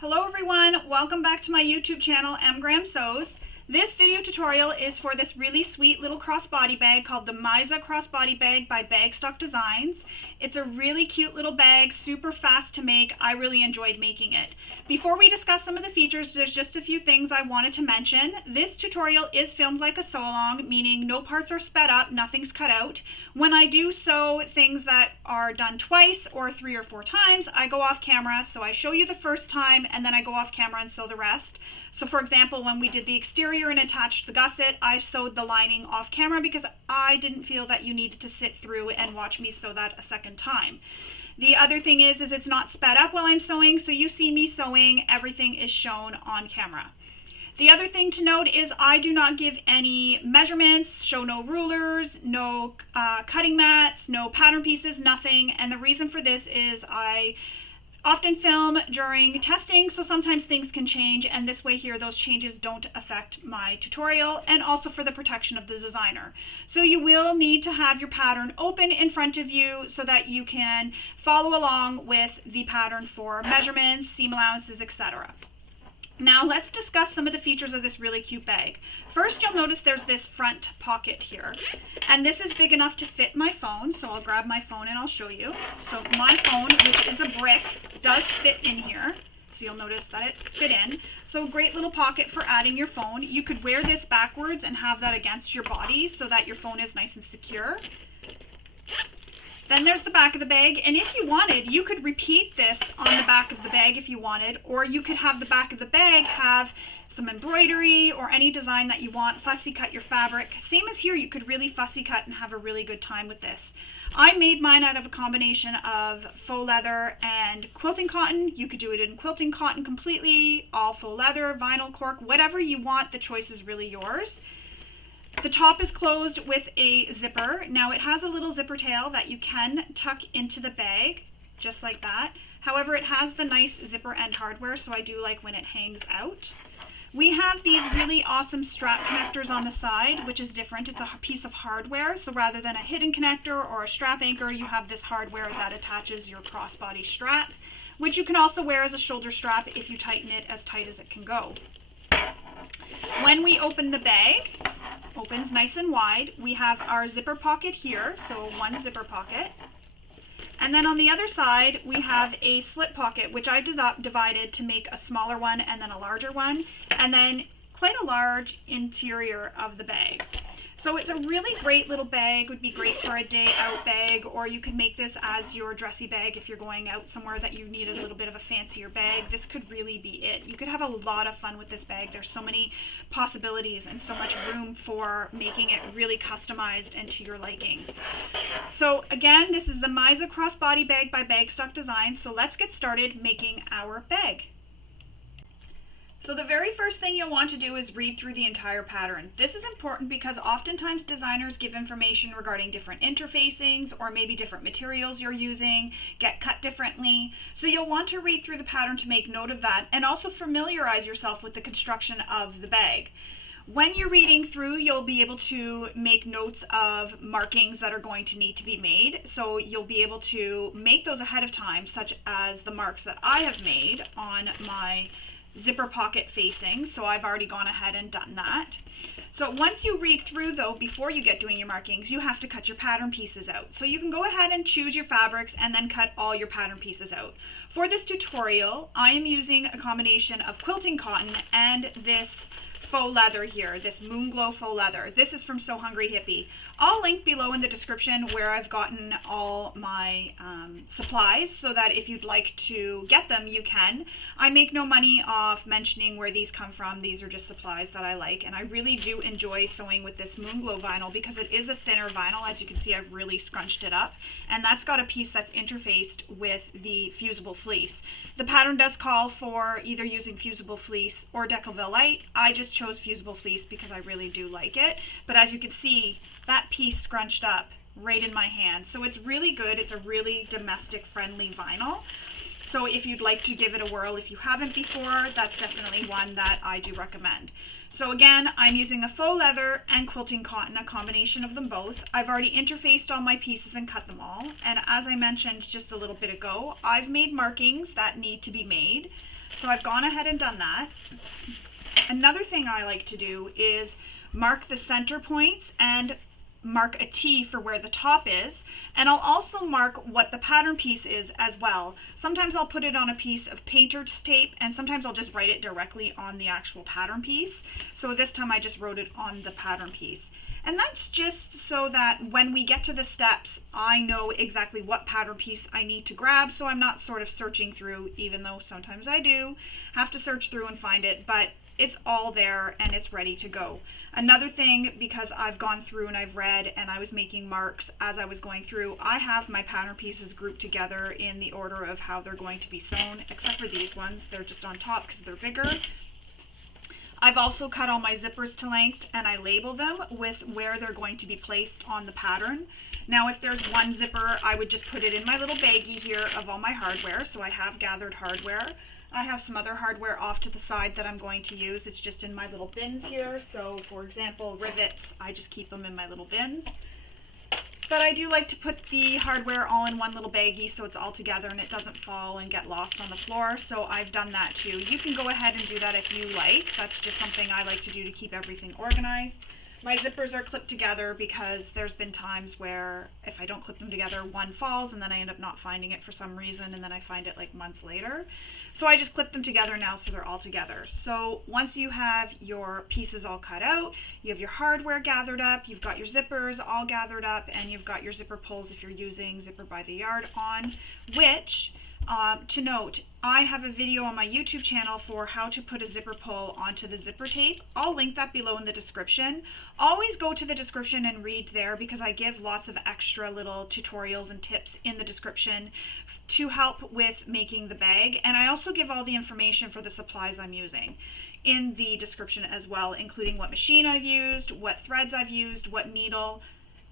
Hello everyone, welcome back to my YouTube channel, mgrahamsews. This video tutorial is for this really sweet little crossbody bag called the Mysa Crossbody Bag by Bagstock Designs. It's a really cute little bag, super fast to make. I really enjoyed making it. Before we discuss some of the features, there's just a few things I wanted to mention. This tutorial is filmed like a sew-along, meaning no parts are sped up, nothing's cut out. When I do sew things that are done twice or 3 or 4 times, I go off camera, so I show you the first time and then I go off camera and sew the rest. So for example, when we did the exterior and attached the gusset, I sewed the lining off camera because I didn't feel that you needed to sit through and watch me sew that a second time. The other thing is it's not sped up while I'm sewing, so you see me sewing, everything is shown on camera. The other thing to note is I do not give any measurements, show no rulers, no cutting mats, no pattern pieces, nothing. And the reason for this is I often film during testing, so sometimes things can change, and this way here those changes don't affect my tutorial, and also for the protection of the designer. So you will need to have your pattern open in front of you so that you can follow along with the pattern for measurements, seam allowances, etc. Now let's discuss some of the features of this really cute bag. First, you'll notice there's this front pocket here, and this is big enough to fit my phone, so I'll grab my phone and I'll show you. So my phone, which is a brick, does fit in here, so you'll notice that it fit in. So a great little pocket for adding your phone. You could wear this backwards and have that against your body so that your phone is nice and secure. Then there's the back of the bag, and if you wanted, you could repeat this on the back of the bag if you wanted, or you could have the back of the bag have some embroidery or any design that you want, fussy cut your fabric. Same as here, you could really fussy cut and have a really good time with this. I made mine out of a combination of faux leather and quilting cotton. You could do it in quilting cotton completely, all faux leather, vinyl cork, whatever you want, the choice is really yours. The top is closed with a zipper. Now it has a little zipper tail that you can tuck into the bag, just like that. However, it has the nice zipper end hardware, so I do like when it hangs out. We have these really awesome strap connectors on the side, which is different. It's a piece of hardware, so rather than a hidden connector or a strap anchor, you have this hardware that attaches your crossbody strap, which you can also wear as a shoulder strap if you tighten it as tight as it can go. When we open the bag, opens nice and wide. We have our zipper pocket here, so one zipper pocket. And then on the other side, we have a slip pocket, which I've divided to make a smaller one and then a larger one, and then quite a large interior of the bag. So it's a really great little bag, would be great for a day out bag, or you could make this as your dressy bag if you're going out somewhere that you need a little bit of a fancier bag. This could really be it. You could have a lot of fun with this bag. There's so many possibilities and so much room for making it really customized and to your liking. So again, this is the Mysa Crossbody Bag by Bagstock Designs. So let's get started making our bag. So the very first thing you'll want to do is read through the entire pattern. This is important because oftentimes designers give information regarding different interfacings or maybe different materials you're using, get cut differently. So you'll want to read through the pattern to make note of that and also familiarize yourself with the construction of the bag. When you're reading through, you'll be able to make notes of markings that are going to need to be made. So you'll be able to make those ahead of time, such as the marks that I have made on my zipper pocket facing, so I've already gone ahead and done that. So once you read through though, before you get doing your markings, you have to cut your pattern pieces out. So you can go ahead and choose your fabrics and then cut all your pattern pieces out. For this tutorial, I am using a combination of quilting cotton and this faux leather here, this Moon Glow faux leather. This is from So Hungry Hippie. I'll link below in the description where I've gotten all my supplies so that if you'd like to get them, you can. I make no money off mentioning where these come from. These are just supplies that I like, and I really do enjoy sewing with this Moon Glow vinyl because it is a thinner vinyl. As you can see, I've really scrunched it up, and that's got a piece that's interfaced with the fusible fleece. The pattern does call for either using fusible fleece or Decoville Light. I just chose fusible fleece because I really do like it, but as you can see, that piece scrunched up right in my hand. So it's really good. It's a really domestic friendly vinyl. So if you'd like to give it a whirl, if you haven't before, that's definitely one that I do recommend. So again, I'm using a faux leather and quilting cotton, a combination of them both. I've already interfaced all my pieces and cut them all. And as I mentioned just a little bit ago, I've made markings that need to be made. So I've gone ahead and done that. Another thing I like to do is mark the center points and mark a T for where the top is, and I'll also mark what the pattern piece is as well. Sometimes I'll put it on a piece of painter's tape, and sometimes I'll just write it directly on the actual pattern piece. So this time I just wrote it on the pattern piece. And that's just so that when we get to the steps, I know exactly what pattern piece I need to grab, so I'm not sort of searching through, even though sometimes I do have to search through and find it, but it's all there and it's ready to go. Another thing, because I've gone through and I've read and I was making marks as I was going through, I have my pattern pieces grouped together in the order of how they're going to be sewn, except for these ones. They're just on top because they're bigger. I've also cut all my zippers to length and I label them with where they're going to be placed on the pattern. Now if there's one zipper, I would just put it in my little baggie here of all my hardware. So I have gathered hardware. I have some other hardware off to the side that I'm going to use. It's just in my little bins here. So for example, rivets, I just keep them in my little bins. But I do like to put the hardware all in one little baggie so it's all together and it doesn't fall and get lost on the floor. So I've done that too. You can go ahead and do that if you like. That's just something I like to do to keep everything organized. My zippers are clipped together because there's been times where if I don't clip them together, one falls and then I end up not finding it for some reason, and then I find it like months later. So I just clip them together now so they're all together. So once you have your pieces all cut out, you have your hardware gathered up, you've got your zippers all gathered up, and you've got your zipper pulls if you're using Zipper by the Yard on, which, to note, I have a video on my YouTube channel for how to put a zipper pull onto the zipper tape. I'll link that below in the description. Always go to the description and read there because I give lots of extra little tutorials and tips in the description to help with making the bag, and I also give all the information for the supplies I'm using in the description as well, including what machine I've used, what threads I've used, what needle.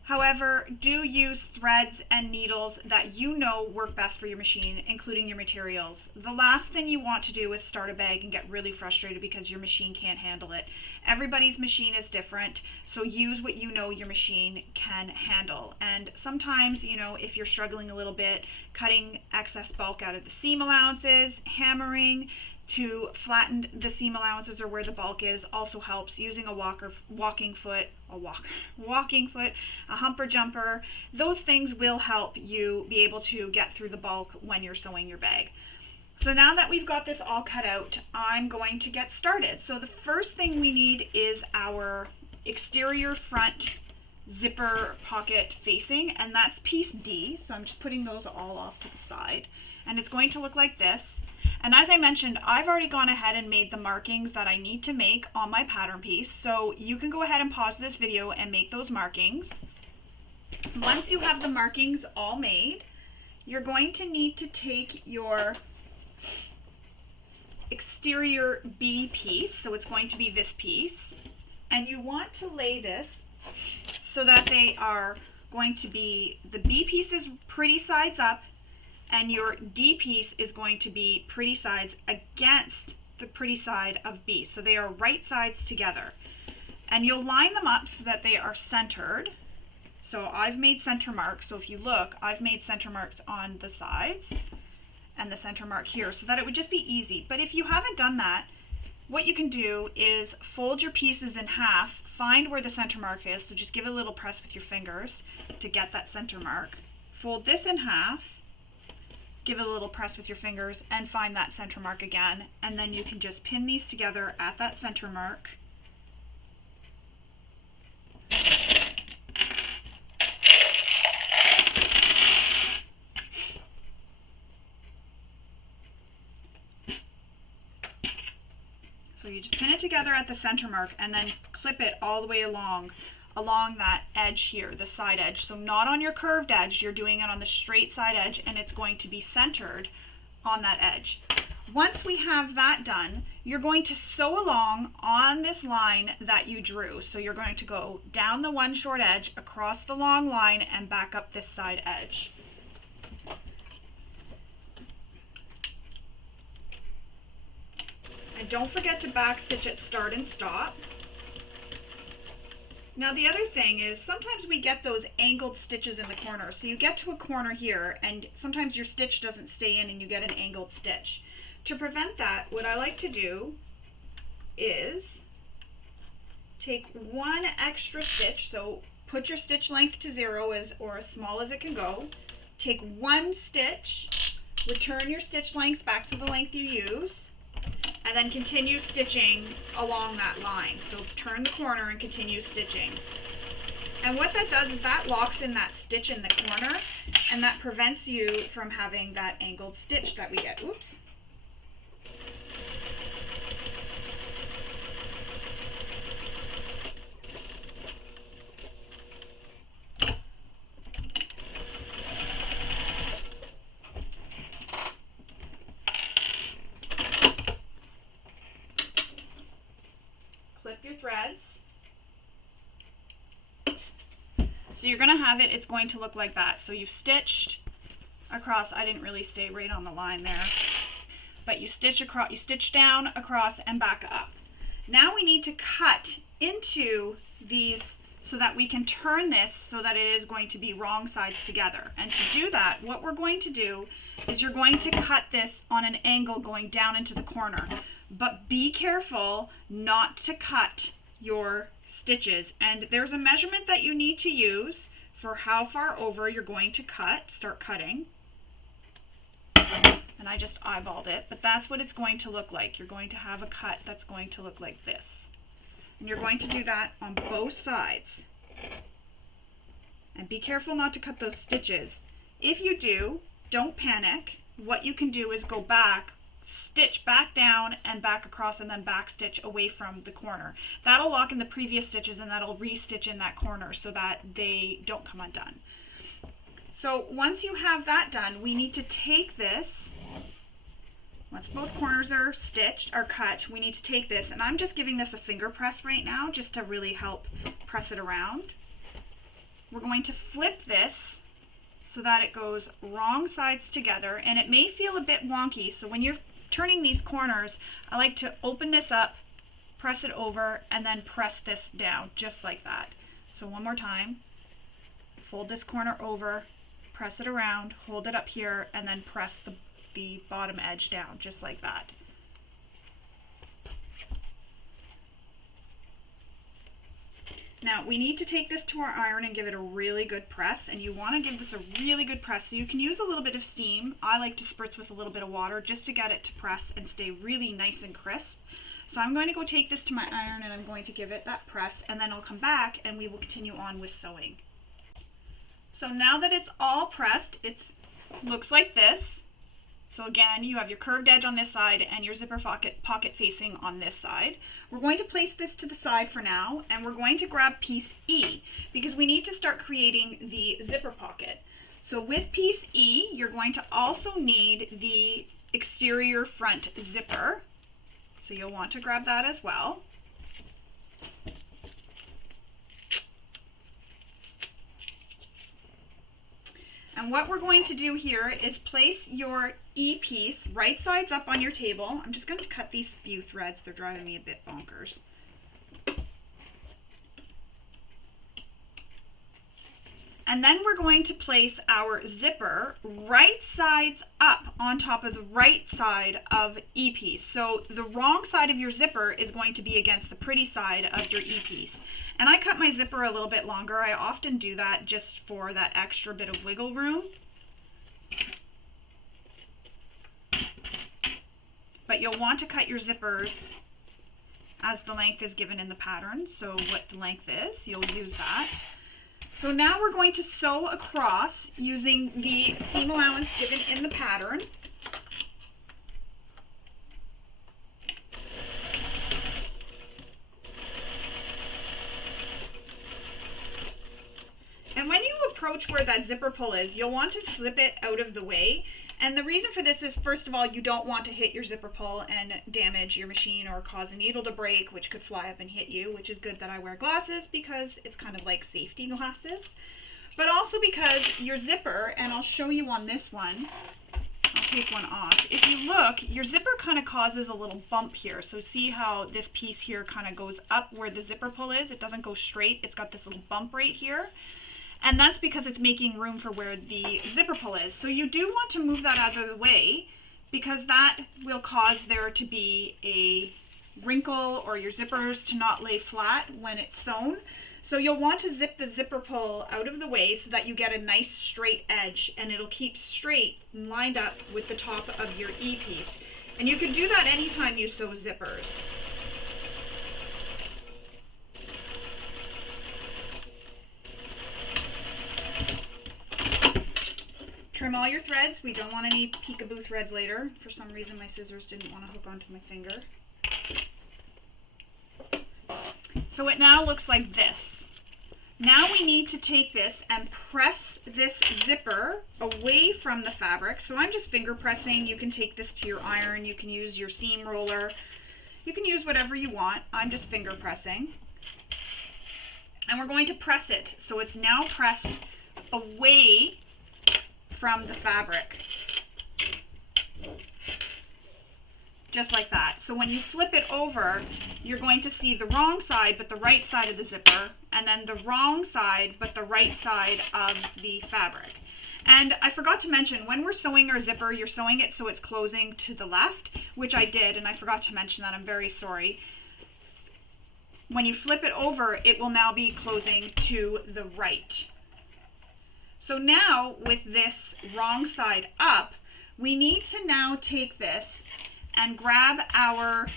However, do use threads and needles that you know work best for your machine, including your materials. The last thing you want to do is start a bag and get really frustrated because your machine can't handle it. Everybody's machine is different, so use what you know your machine can handle. And sometimes, you know, if you're struggling a little bit, cutting excess bulk out of the seam allowances, hammering to flatten the seam allowances or where the bulk is also helps. Using a walking foot, a humper jumper, those things will help you be able to get through the bulk when you're sewing your bag. So now that we've got this all cut out, I'm going to get started. So the first thing we need is our exterior front zipper pocket facing, and that's piece D. So I'm just putting those all off to the side, and it's going to look like this. And as I mentioned, I've already gone ahead and made the markings that I need to make on my pattern piece, so you can go ahead and pause this video and make those markings. Once you have the markings all made, you're going to need to take your exterior B piece, so it's going to be this piece, and you want to lay this so that they are going to be, the B piece is pretty sides up, and your D piece is going to be pretty sides against the pretty side of B. So they are right sides together. And you'll line them up so that they are centered. So I've made center marks. So if you look, I've made center marks on the sides and the center mark here so that it would just be easy. But if you haven't done that, what you can do is fold your pieces in half, find where the center mark is. So just give it a little press with your fingers to get that center mark. Fold this in half, give it a little press with your fingers, and find that center mark again, and then you can just pin these together at that center mark. So you just pin it together at the center mark and then clip it all the way along that edge here, the side edge. So not on your curved edge, you're doing it on the straight side edge, and it's going to be centered on that edge. Once we have that done, you're going to sew along on this line that you drew. So you're going to go down the one short edge, across the long line, and back up this side edge. And don't forget to backstitch at start and stop. Now the other thing is sometimes we get those angled stitches in the corner. So you get to a corner here and sometimes your stitch doesn't stay in and you get an angled stitch. To prevent that, what I like to do is take one extra stitch, so put your stitch length to 0 or as small as it can go. Take one stitch, return your stitch length back to the length you use, and then continue stitching along that line. So turn the corner and continue stitching. And what that does is that locks in that stitch in the corner, and that prevents you from having that angled stitch that we get. Oops. Clip your threads. So you're going to have it, it's going to look like that. So you've stitched across, I didn't really stay right on the line there, but you stitch across, you stitch down, across, and back up. Now we need to cut into these so that we can turn this so that it is going to be wrong sides together. And to do that, what we're going to do is you're going to cut this on an angle going down into the corner. But be careful not to cut your stitches, and there's a measurement that you need to use for how far over you're going to start cutting. And I just eyeballed it, but that's what it's going to look like. You're going to have a cut that's going to look like this. And you're going to do that on both sides. And be careful not to cut those stitches. If you do, don't panic. What you can do is go back, stitch back down and back across, and then back stitch away from the corner. That'll lock in the previous stitches, and that'll re-stitch in that corner so that they don't come undone. So once you have that done, we need to take this, once both corners are stitched or cut, we need to take this, and I'm just giving this a finger press right now just to really help press it around. We're going to flip this so that it goes wrong sides together, and it may feel a bit wonky, so when you're turning these corners, I like to open this up, press it over, and then press this down just like that. So one more time, fold this corner over, press it around, hold it up here, and then press the bottom edge down just like that. Now we need to take this to our iron and give it a really good press, and you want to give this a really good press, so you can use a little bit of steam. I like to spritz with a little bit of water just to get it to press and stay really nice and crisp. So I'm going to go take this to my iron and I'm going to give it that press, and then I'll come back and we will continue on with sewing. So now that it's all pressed, it looks like this. So again, you have your curved edge on this side and your zipper pocket facing on this side. We're going to place this to the side for now, and we're going to grab piece E because we need to start creating the zipper pocket. So with piece E, you're going to also need the exterior front zipper. So you'll want to grab that as well. And what we're going to do here is place your E piece right sides up on your table. I'm just going to cut these few threads. They're driving me a bit bonkers. And then we're going to place our zipper right sides up on top of the right side of E piece. So the wrong side of your zipper is going to be against the pretty side of your E piece. And I cut my zipper a little bit longer. I often do that just for that extra bit of wiggle room. But you'll want to cut your zippers as the length is given in the pattern. So what the length is, you'll use that. So now we're going to sew across using the seam allowance given in the pattern. And when you approach where that zipper pull is, you'll want to slip it out of the way. And the reason for this is, first of all, you don't want to hit your zipper pull and damage your machine or cause a needle to break, which could fly up and hit you, which is good that I wear glasses because it's kind of like safety glasses. But also because your zipper, and I'll show you on this one, I'll take one off. If you look, your zipper kind of causes a little bump here. So see how this piece here kind of goes up where the zipper pull is? It doesn't go straight. It's got this little bump right here. And that's because it's making room for where the zipper pull is. So you do want to move that out of the way because that will cause there to be a wrinkle or your zippers to not lay flat when it's sewn. So you'll want to zip the zipper pull out of the way so that you get a nice straight edge, and it'll keep straight and lined up with the top of your E-piece. And you can do that anytime you sew zippers. Trim all your threads. We don't want any peekaboo threads later. For some reason my scissors didn't want to hook onto my finger. So it now looks like this. Now we need to take this and press this zipper away from the fabric. So I'm just finger pressing. You can take this to your iron. You can use your seam roller. You can use whatever you want. I'm just finger pressing. And we're going to press it. So it's now pressed away from the fabric. Just like that. So when you flip it over, you're going to see the wrong side but the right side of the zipper, and then the wrong side but the right side of the fabric. And I forgot to mention, when we're sewing our zipper, you're sewing it so it's closing to the left, which I did, and I forgot to mention that. I'm very sorry. When you flip it over, it will now be closing to the right. So now with this wrong side up, we need to now take this and grab our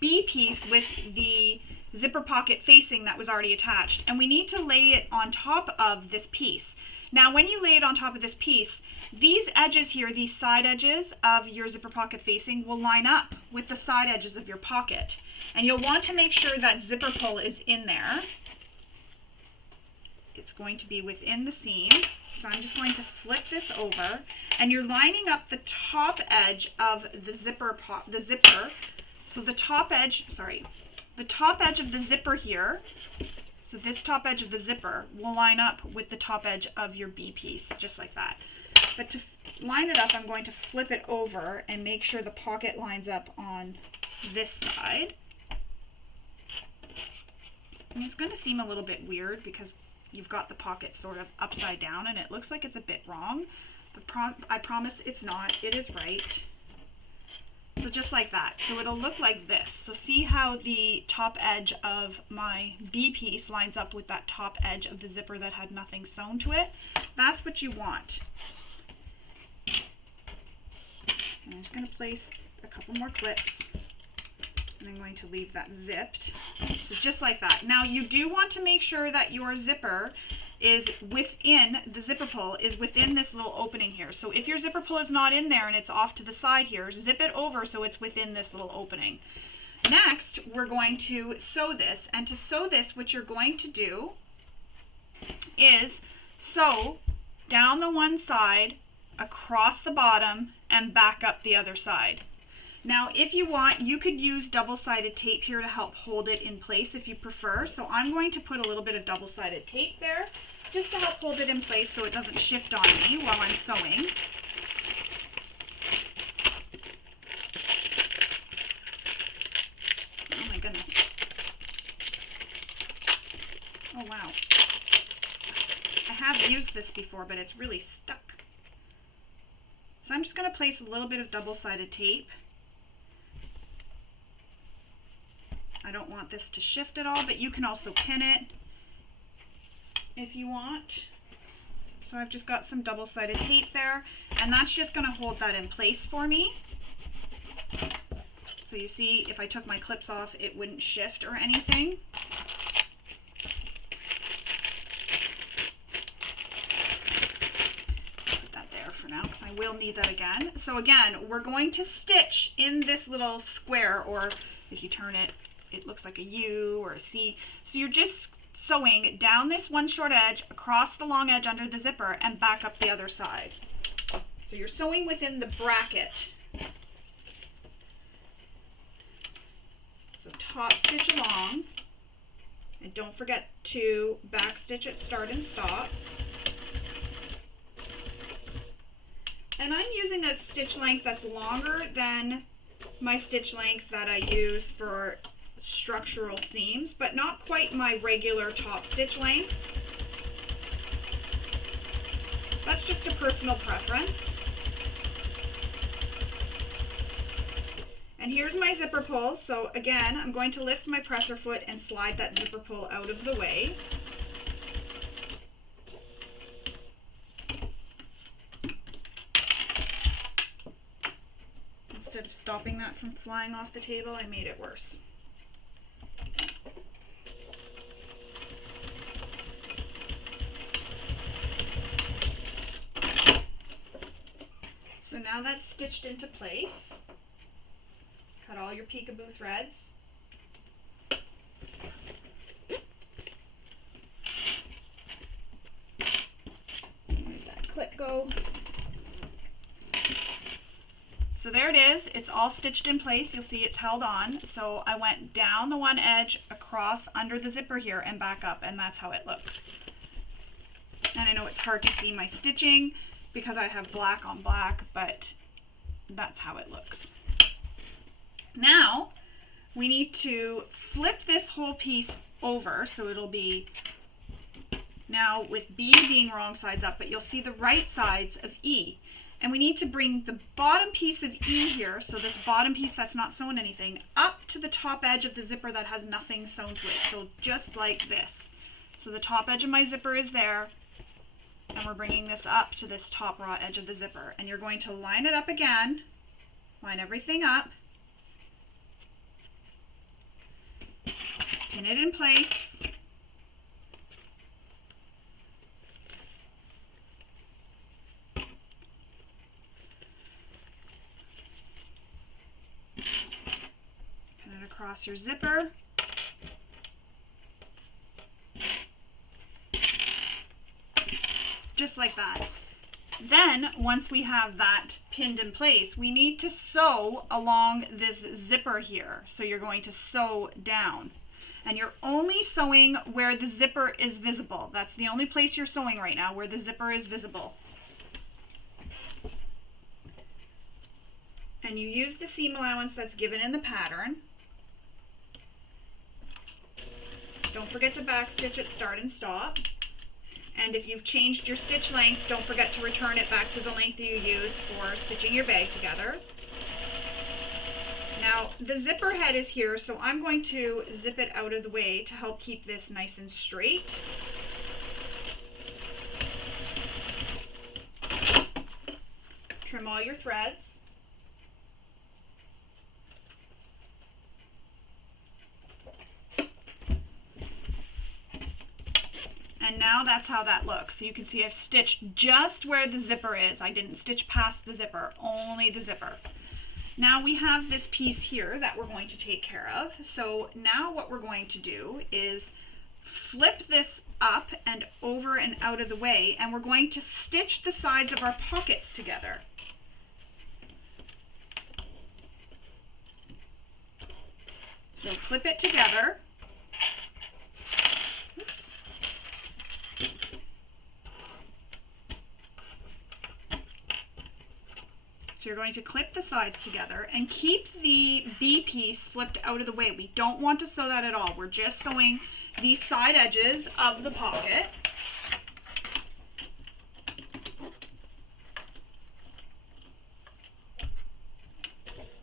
B piece with the zipper pocket facing that was already attached, and we need to lay it on top of this piece. Now when you lay it on top of this piece, these edges here, these side edges of your zipper pocket facing, will line up with the side edges of your pocket, and you'll want to make sure that zipper pull is in there. It's going to be within the seam. So I'm just going to flip this over, and you're lining up the top edge of the zipper. So the top edge of the zipper here. So this top edge of the zipper will line up with the top edge of your B piece, just like that. But to line it up, I'm going to flip it over and make sure the pocket lines up on this side. And it's going to seem a little bit weird because you've got the pocket sort of upside down and it looks like it's a bit wrong, but I promise it's not. It is right. So just like that. So it'll look like this. So see how the top edge of my B piece lines up with that top edge of the zipper that had nothing sewn to it? That's what you want. And I'm just going to place a couple more clips. And I'm going to leave that zipped. So just like that. Now you do want to make sure that your zipper is within, the zipper pull is within this little opening here. So if your zipper pull is not in there and it's off to the side here, zip it over so it's within this little opening. Next, we're going to sew this. And to sew this, what you're going to do is sew down the one side, across the bottom, and back up the other side. Now, if you want, you could use double-sided tape here to help hold it in place if you prefer. So I'm going to put a little bit of double-sided tape there just to help hold it in place so it doesn't shift on me while I'm sewing. Oh my goodness. Oh wow. I have used this before, but it's really stuck. So I'm just going to place a little bit of double-sided tape. I don't want this to shift at all, but you can also pin it if you want. So I've just got some double-sided tape there, and that's just going to hold that in place for me. So you see, if I took my clips off, it wouldn't shift or anything. Put that there for now, because I will need that again. So again, we're going to stitch in this little square, or if you turn it, it looks like a U or a C. So you're just sewing down this one short edge, across the long edge under the zipper, and back up the other side. So you're sewing within the bracket. So top stitch along, and don't forget to back stitch at start and stop. And I'm using a stitch length that's longer than my stitch length that I use for structural seams, but not quite my regular top stitch length. That's just a personal preference. And here's my zipper pull. So again, I'm going to lift my presser foot and slide that zipper pull out of the way. Instead of stopping that from flying off the table, I made it worse. So now that's stitched into place. Cut all your peekaboo threads. Let that clip go. So there it is. It's all stitched in place. You'll see it's held on. So I went down the one edge, across under the zipper here, and back up, and that's how it looks. And I know it's hard to see my stitching because I have black on black, but that's how it looks. Now we need to flip this whole piece over, so it'll be now with B being wrong sides up, but you'll see the right sides of E. And we need to bring the bottom piece of E here, so this bottom piece that's not sewn anything, up to the top edge of the zipper that has nothing sewn to it. So just like this. So the top edge of my zipper is there, and we're bringing this up to this top raw edge of the zipper. And you're going to line it up again, line everything up, pin it in place, pin it across your zipper, just like that. Then, once we have that pinned in place, we need to sew along this zipper here. So you're going to sew down. And you're only sewing where the zipper is visible. That's the only place you're sewing right now, where the zipper is visible. And you use the seam allowance that's given in the pattern. Don't forget to backstitch at start and stop. And if you've changed your stitch length, don't forget to return it back to the length that you used for stitching your bag together. Now, the zipper head is here, so I'm going to zip it out of the way to help keep this nice and straight. Trim all your threads. And now that's how that looks. So you can see I've stitched just where the zipper is. I didn't stitch past the zipper, only the zipper. Now we have this piece here that we're going to take care of. So now what we're going to do is flip this up and over and out of the way, and we're going to stitch the sides of our pockets together. So flip it together. Oops. So you're going to clip the sides together and keep the B piece flipped out of the way. We don't want to sew that at all. We're just sewing the side edges of the pocket.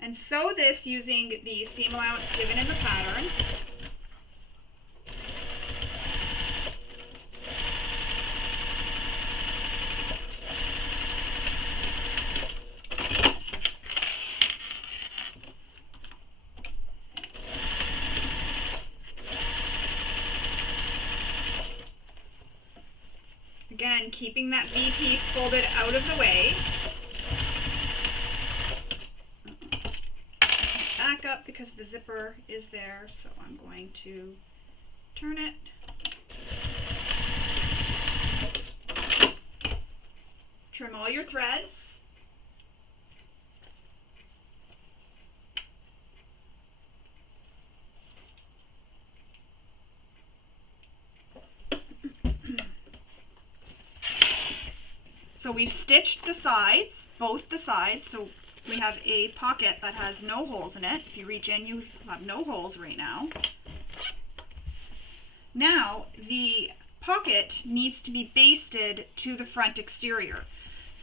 And sew this using the seam allowance given in the pattern. Again, keeping that V piece folded out of the way. Back up because the zipper is there, so I'm going to turn it. Trim all your threads. So we've stitched the sides, both the sides, so we have a pocket that has no holes in it. If you reach in, you have no holes right now. Now, the pocket needs to be basted to the front exterior.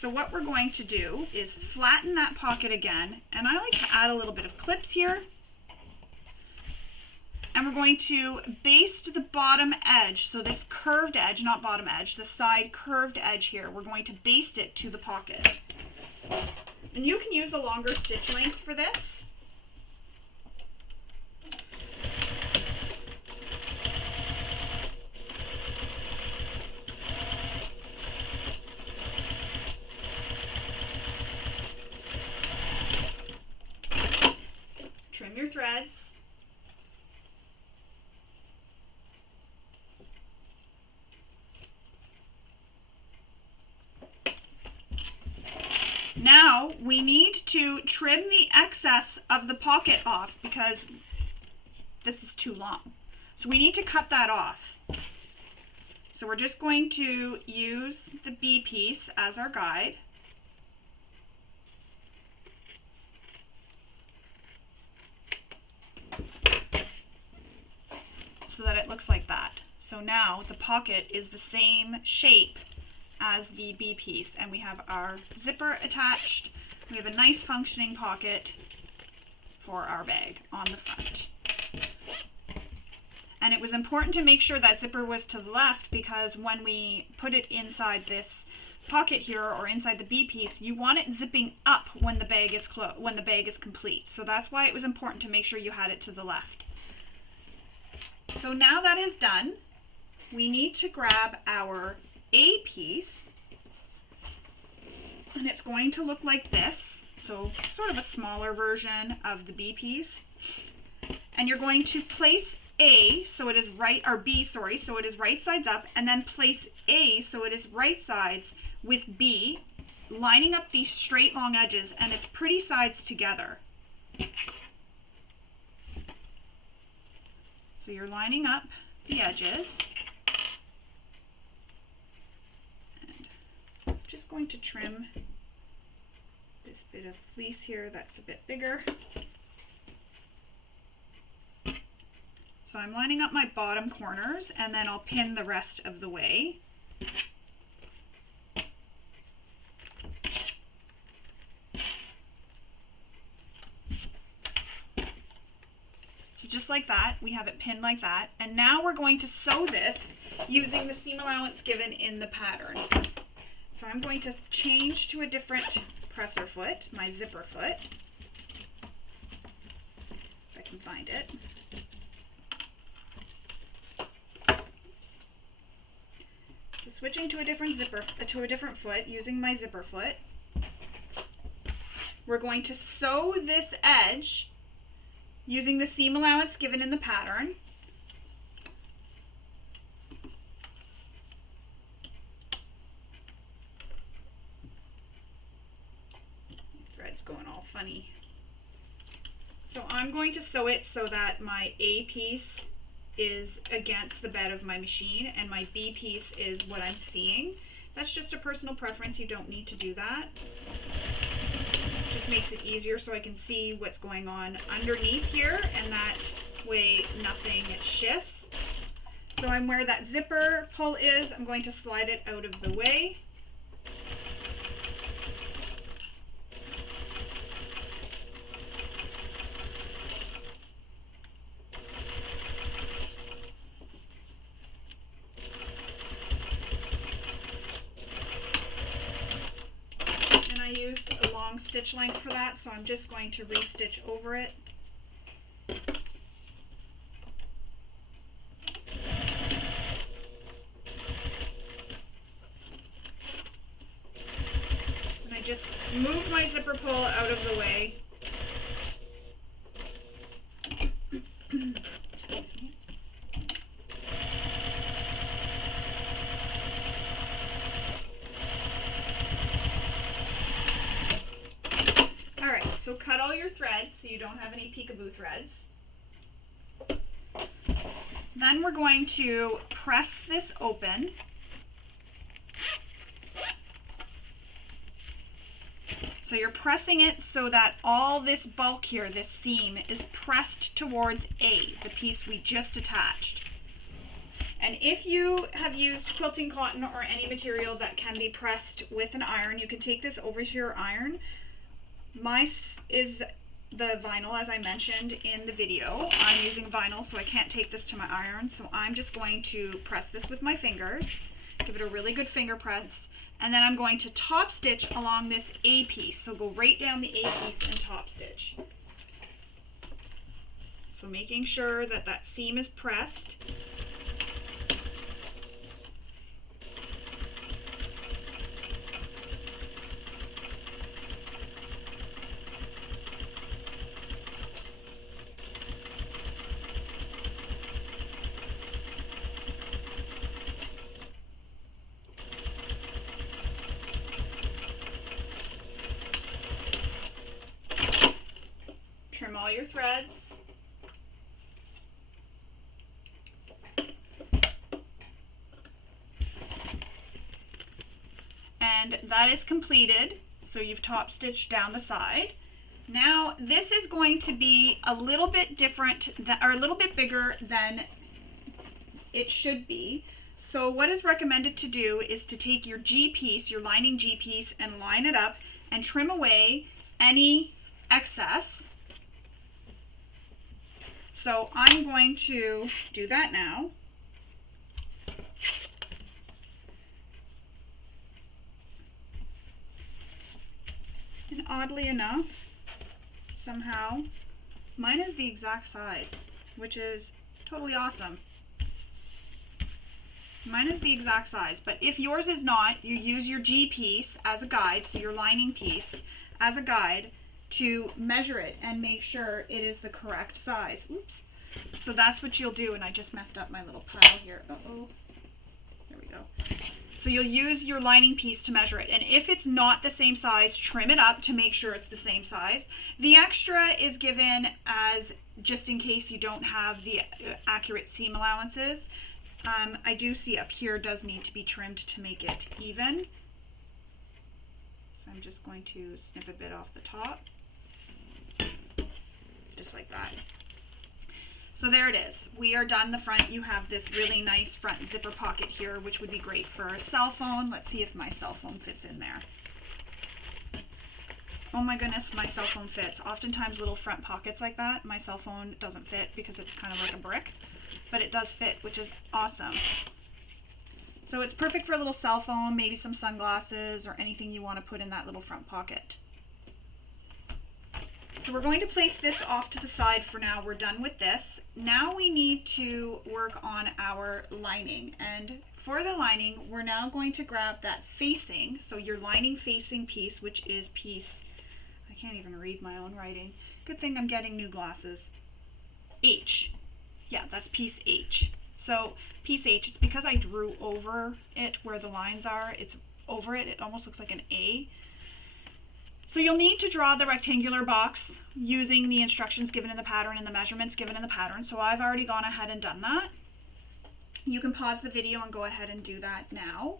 So what we're going to do is flatten that pocket again, and I like to add a little bit of clips here. And we're going to baste the bottom edge, so this curved edge, not bottom edge, the side curved edge here, we're going to baste it to the pocket. And you can use a longer stitch length for this. Trim your threads. Now we need to trim the excess of the pocket off because this is too long. So we need to cut that off. So we're just going to use the B piece as our guide. So that it looks like that. So now the pocket is the same shape as the B piece, and we have our zipper attached. We have a nice functioning pocket for our bag on the front. And it was important to make sure that zipper was to the left because when we put it inside this pocket here or inside the B piece, you want it zipping up when the bag is complete. So that's why it was important to make sure you had it to the left. So now that is done, we need to grab our A piece, and it's going to look like this, so sort of a smaller version of the B piece. And you're going to place A so it is right, or B, sorry, so it is right sides up, and then place A so it is right sides with B, lining up these straight long edges, and it's pretty sides together. So you're lining up the edges. Just going to trim this bit of fleece here that's a bit bigger. So I'm lining up my bottom corners and then I'll pin the rest of the way. So just like that, we have it pinned like that. And now we're going to sew this using the seam allowance given in the pattern. So I'm going to change to a different presser foot, my zipper foot, if I can find it. So switching to a different foot using my zipper foot. We're going to sew this edge using the seam allowance given in the pattern. Going all funny. So I'm going to sew it so that my A piece is against the bed of my machine and my B piece is what I'm seeing. That's just a personal preference. You don't need to do that. It just makes it easier so I can see what's going on underneath here, and that way nothing shifts. So I'm where that zipper pull is, I'm going to slide it out of the way. Stitch length for that, so I'm just going to re-stitch over it. And I just moved my zipper pull out of the way. Excuse me. So cut all your threads so you don't have any peekaboo threads. Then we're going to press this open. So you're pressing it so that all this bulk here, this seam, is pressed towards A, the piece we just attached. And if you have used quilting cotton or any material that can be pressed with an iron, you can take this over to your iron. Mine is the vinyl, as I mentioned in the video. I'm using vinyl, so I can't take this to my iron, so I'm just going to press this with my fingers, give it a really good finger press, and then I'm going to top stitch along this A piece. So go right down the A piece and top stitch. So making sure that that seam is pressed. Trim all your threads. And that is completed. So you've top stitched down the side. Now this is going to be a little bit different, or a little bit bigger than it should be. So what is recommended to do is to take your G piece, your lining G piece, and line it up and trim away any excess. So I'm going to do that now. And oddly enough, somehow, mine is the exact size, which is totally awesome. Mine is the exact size, but if yours is not, you use your G piece as a guide, so your lining piece as a guide, to measure it and make sure it is the correct size. Oops. So that's what you'll do, and I just messed up my little pile here. Uh-oh. There we go. So you'll use your lining piece to measure it, and if it's not the same size, trim it up to make sure it's the same size. The extra is given as just in case you don't have the accurate seam allowances. I do see up here does need to be trimmed to make it even. So I'm just going to snip a bit off the top, just like that. So there it is. We are done the front. You have this really nice front zipper pocket here, which would be great for a cell phone. Let's see if my cell phone fits in there. Oh my goodness, my cell phone fits. Oftentimes little front pockets like that, my cell phone doesn't fit because it's kind of like a brick, but it does fit, which is awesome. So it's perfect for a little cell phone, maybe some sunglasses or anything you want to put in that little front pocket. So we're going to place this off to the side for now. We're done with this. Now we need to work on our lining. And for the lining, we're now going to grab that facing, so your lining facing piece, which is piece, I can't even read my own writing. Good thing I'm getting new glasses. H. Yeah, that's piece H. So piece H, it's because I drew over it where the lines are. It's over it. It almost looks like an A. So you'll need to draw the rectangular box using the instructions given in the pattern and the measurements given in the pattern. So I've already gone ahead and done that. You can pause the video and go ahead and do that now.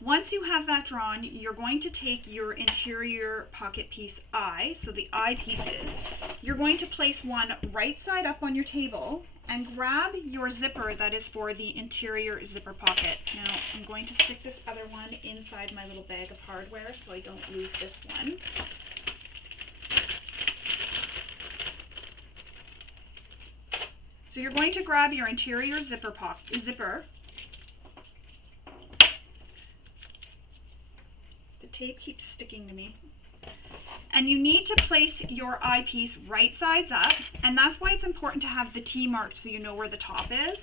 Once you have that drawn, you're going to take your interior pocket piece I, so the I pieces, you're going to place one right side up on your table and grab your zipper that is for the interior zipper pocket. Now I'm going to stick this other one inside my little bag of hardware so I don't lose this one. So you're going to grab your interior zipper. The tape keeps sticking to me. And you need to place your eyepiece right sides up, and that's why it's important to have the T marked so you know where the top is.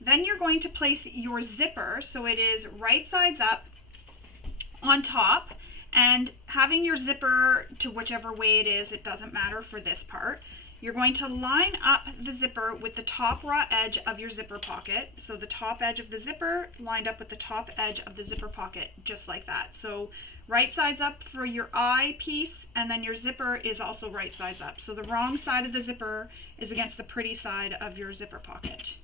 Then you're going to place your zipper so it is right sides up on top, and having your zipper to whichever way it is, it doesn't matter for this part. You're going to line up the zipper with the top raw edge of your zipper pocket. So the top edge of the zipper lined up with the top edge of the zipper pocket, just like that. So right sides up for your eye piece, and then your zipper is also right sides up. So the wrong side of the zipper is against the pretty side of your zipper pocket.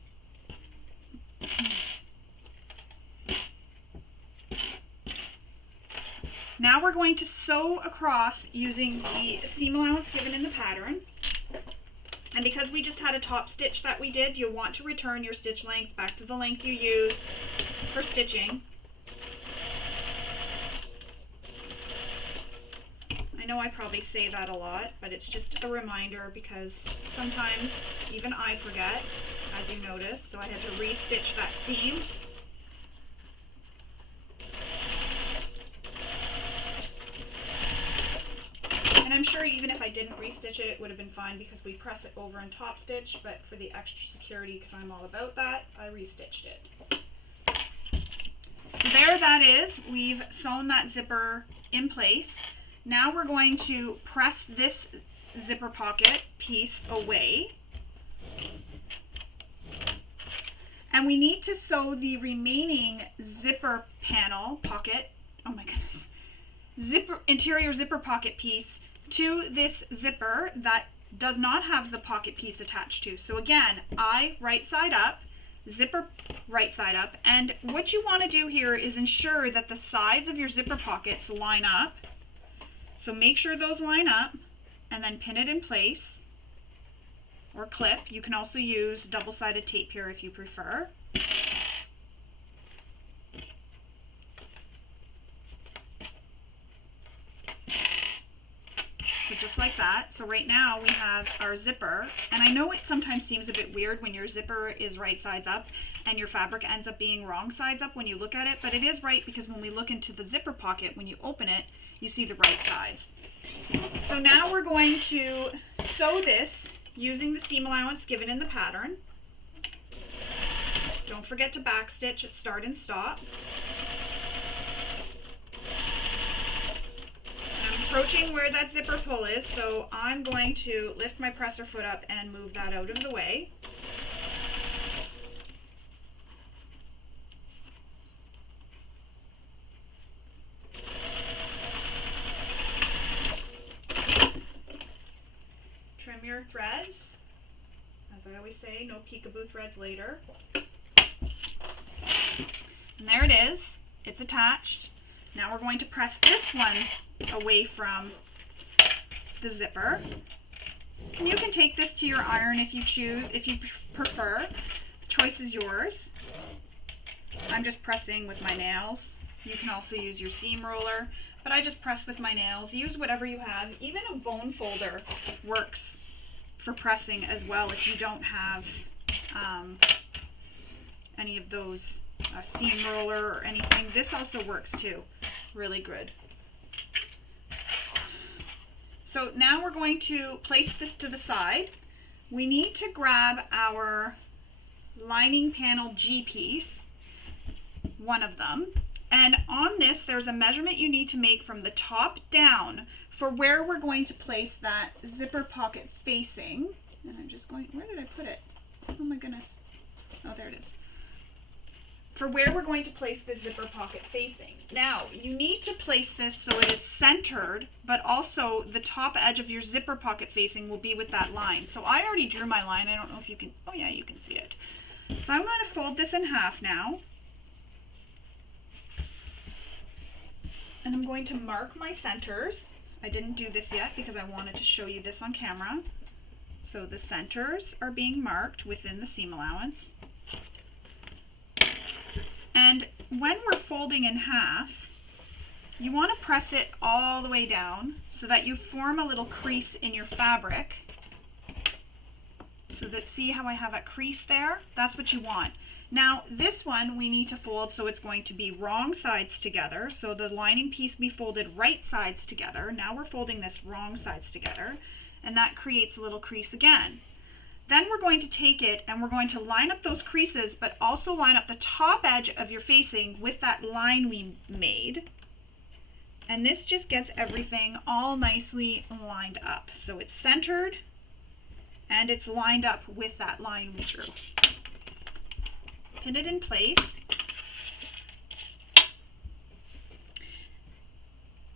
Now we're going to sew across using the seam allowance given in the pattern. And because we just had a top stitch that we did, you'll want to return your stitch length back to the length you use for stitching. I know I probably say that a lot, but it's just a reminder because sometimes even I forget, as you notice, so I had to re-stitch that seam. And I'm sure even if I didn't re-stitch it, it would have been fine because we press it over and top stitch, but for the extra security, because I'm all about that, I re-stitched it. So there that is. We've sewn that zipper in place. Now we're going to press this zipper pocket piece away. And we need to sew the remaining zipper panel pocket, oh my goodness, interior zipper pocket piece to this zipper that does not have the pocket piece attached to. So again, eye right side up, zipper right side up, and what you want to do here is ensure that the sides of your zipper pockets line up. So make sure those line up and then pin it in place or clip. You can also use double-sided tape here if you prefer. So just like that. So right now we have our zipper, and I know it sometimes seems a bit weird when your zipper is right sides up and your fabric ends up being wrong sides up when you look at it, but it is right because when we look into the zipper pocket, when you open it, you see the right sides. So now we're going to sew this using the seam allowance given in the pattern. Don't forget to backstitch at start and stop. Approaching where that zipper pull is, so I'm going to lift my presser foot up and move that out of the way. Trim your threads. As I always say, no peekaboo threads later. And there it is. It's attached. Now we're going to press this one away from the zipper. And you can take this to your iron if you choose, if you prefer. The choice is yours. I'm just pressing with my nails. You can also use your seam roller, but I just press with my nails. Use whatever you have. Even a bone folder works for pressing as well if you don't have any of those seam roller or anything. This also works too. Really good. So now we're going to place this to the side. We need to grab our lining panel G piece, one of them, and on this there's a measurement you need to make from the top down for where we're going to place that zipper pocket facing. And I'm just going, where did I put it? Oh my goodness. Oh, there it is. For where we're going to place the zipper pocket facing. Now, you need to place this so it is centered, but also the top edge of your zipper pocket facing will be with that line. So I already drew my line. I don't know if you can, oh yeah, you can see it. So I'm going to fold this in half now. And I'm going to mark my centers. I didn't do this yet because I wanted to show you this on camera. So the centers are being marked within the seam allowance. And when we're folding in half, you want to press it all the way down so that you form a little crease in your fabric. So that, see how I have a crease there? That's what you want. Now this one we need to fold so it's going to be wrong sides together. So the lining piece be folded right sides together. Now we're folding this wrong sides together, and that creates a little crease again. Then we're going to take it and we're going to line up those creases, but also line up the top edge of your facing with that line we made. And this just gets everything all nicely lined up. So it's centered and it's lined up with that line we drew. Pin it in place.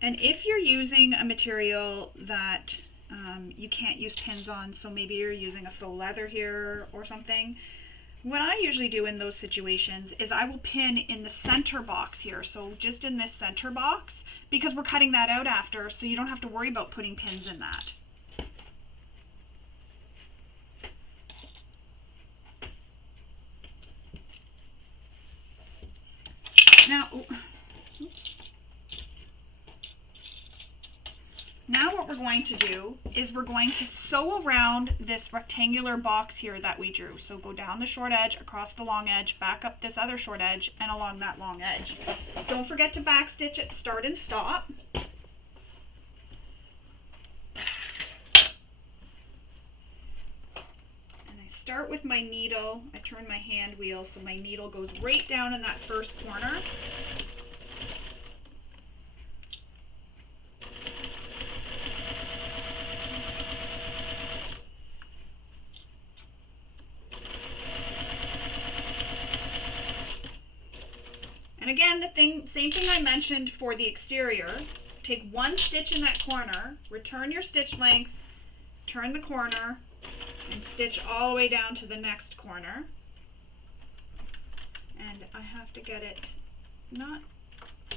And if you're using a material that you can't use pins on, so maybe you're using a faux leather here or something, what I usually do in those situations is I will pin in the center box here, so just in this center box, because we're cutting that out after, so you don't have to worry about putting pins in that. Now, now what we're going to do is we're going to sew around this rectangular box here that we drew. So go down the short edge, across the long edge, back up this other short edge, and along that long edge. Don't forget to back stitch at start and stop. Start with my needle. I turn my hand wheel so my needle goes right down in that first corner. And again, same thing I mentioned for the exterior. Take one stitch in that corner, return your stitch length, turn the corner, and stitch all the way down to the next corner. And I have to get it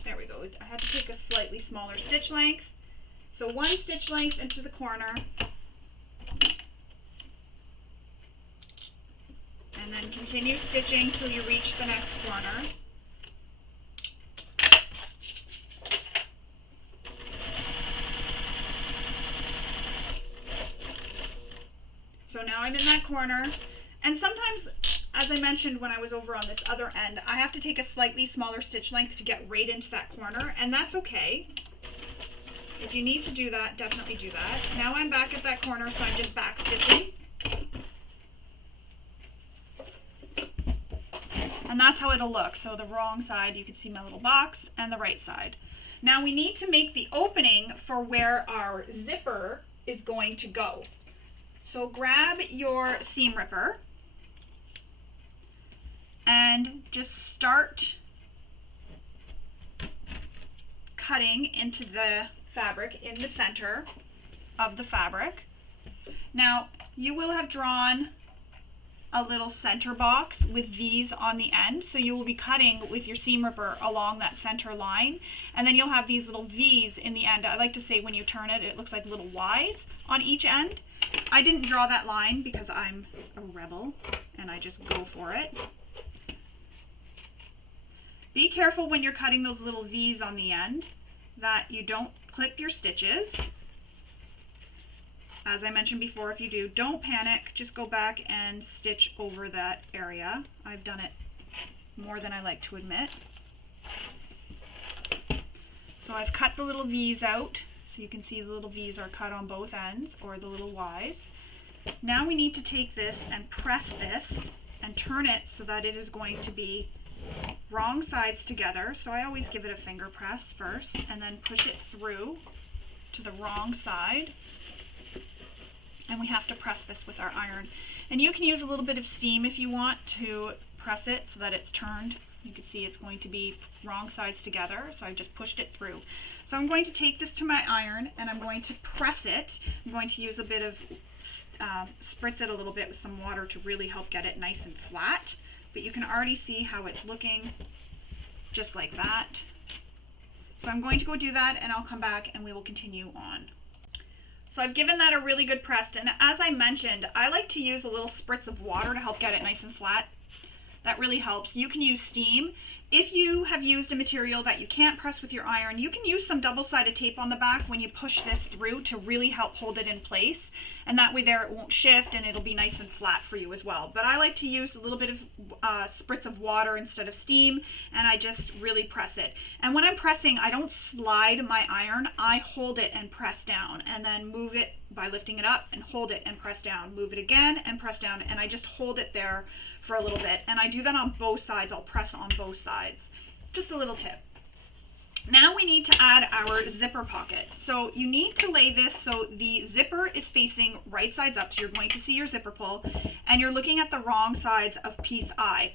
there we go. I had to take a slightly smaller stitch length. So one stitch length into the corner, and then continue stitching till you reach the next corner. So now I'm in that corner, and sometimes, as I mentioned when I was over on this other end, I have to take a slightly smaller stitch length to get right into that corner, and that's okay. If you need to do that, definitely do that. Now I'm back at that corner, so I'm just back stitching. And that's how it'll look. So the wrong side, you can see my little box, and the right side. Now we need to make the opening for where our zipper is going to go. So grab your seam ripper and just start cutting into the fabric in the center of the fabric. Now you will have drawn a little center box with V's on the end, so you will be cutting with your seam ripper along that center line, and then you'll have these little V's in the end. I like to say when you turn it, it looks like little Y's on each end. I didn't draw that line because I'm a rebel and I just go for it. Be careful when you're cutting those little V's on the end that you don't clip your stitches. As I mentioned before, if you do, don't panic. Just go back and stitch over that area. I've done it more than I like to admit. So I've cut the little V's out. So you can see the little V's are cut on both ends, or the little Y's. Now we need to take this and press this and turn it so that it is going to be wrong sides together. So I always give it a finger press first and then push it through to the wrong side. And we have to press this with our iron. And you can use a little bit of steam if you want to press it so that it's turned. You can see it's going to be wrong sides together, so I just pushed it through. So I'm going to take this to my iron and I'm going to press it. I'm going to use a bit of, spritz it a little bit with some water to really help get it nice and flat. But you can already see how it's looking, just like that. So I'm going to go do that and I'll come back and we will continue on. So I've given that a really good press, and as I mentioned, I like to use a little spritz of water to help get it nice and flat. That really helps. You can use steam. If you have used a material that you can't press with your iron, you can use some double-sided tape on the back when you push this through to really help hold it in place. And that way there it won't shift and it'll be nice and flat for you as well. But I like to use a little bit of spritz of water instead of steam, and I just really press it. And when I'm pressing, I don't slide my iron, I hold it and press down, and then move it by lifting it up and hold it and press down, move it again and press down, and I just hold it there for a little bit. And I do that on both sides. I'll press on both sides. Just a little tip. Now we need to add our zipper pocket. So you need to lay this so the zipper is facing right sides up, so you're going to see your zipper pull, and you're looking at the wrong sides of piece I.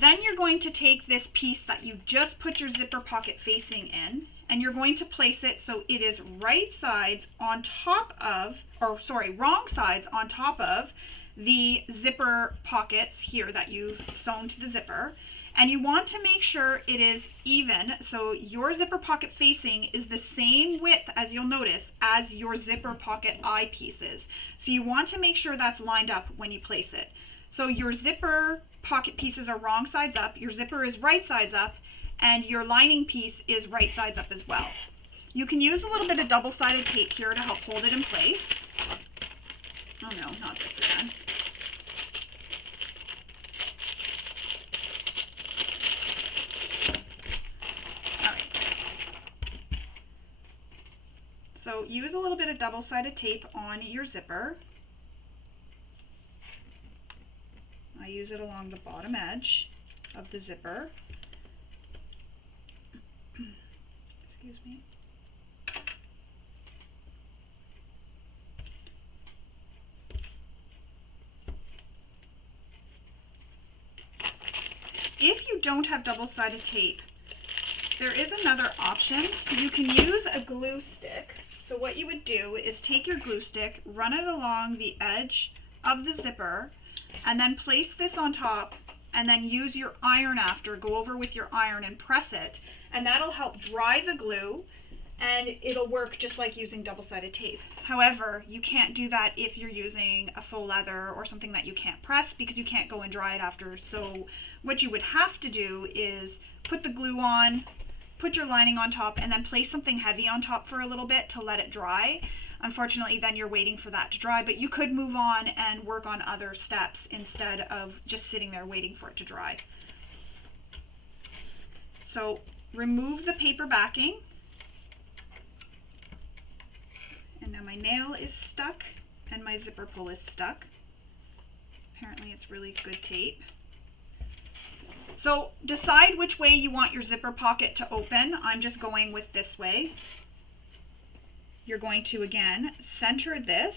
Then you're going to take this piece that you just put your zipper pocket facing in, and you're going to place it so it is right sides on top of, wrong sides on top of the zipper pockets here that you've sewn to the zipper. And you want to make sure it is even, so your zipper pocket facing is the same width, as you'll notice, as your zipper pocket eye pieces. So you want to make sure that's lined up when you place it. So your zipper pocket pieces are wrong sides up, your zipper is right sides up, and your lining piece is right sides up as well. You can use a little bit of double-sided tape here to help hold it in place. Oh no, not this again. Alright. So use a little bit of double-sided tape on your zipper. I use it along the bottom edge of the zipper. Excuse me. If you don't have double-sided tape, there is another option. You can use a glue stick. So what you would do is take your glue stick, run it along the edge of the zipper, and then place this on top, and then use your iron after, go over with your iron and press it, and that'll help dry the glue, and it'll work just like using double-sided tape. However, you can't do that if you're using a faux leather or something that you can't press, because you can't go and dry it after. So what you would have to do is put the glue on, put your lining on top, and then place something heavy on top for a little bit to let it dry. Unfortunately, then you're waiting for that to dry, but you could move on and work on other steps instead of just sitting there waiting for it to dry. So remove the paper backing. And now my nail is stuck and my zipper pull is stuck. Apparently it's really good tape. So decide which way you want your zipper pocket to open. I'm just going with this way. You're going to, again, center this,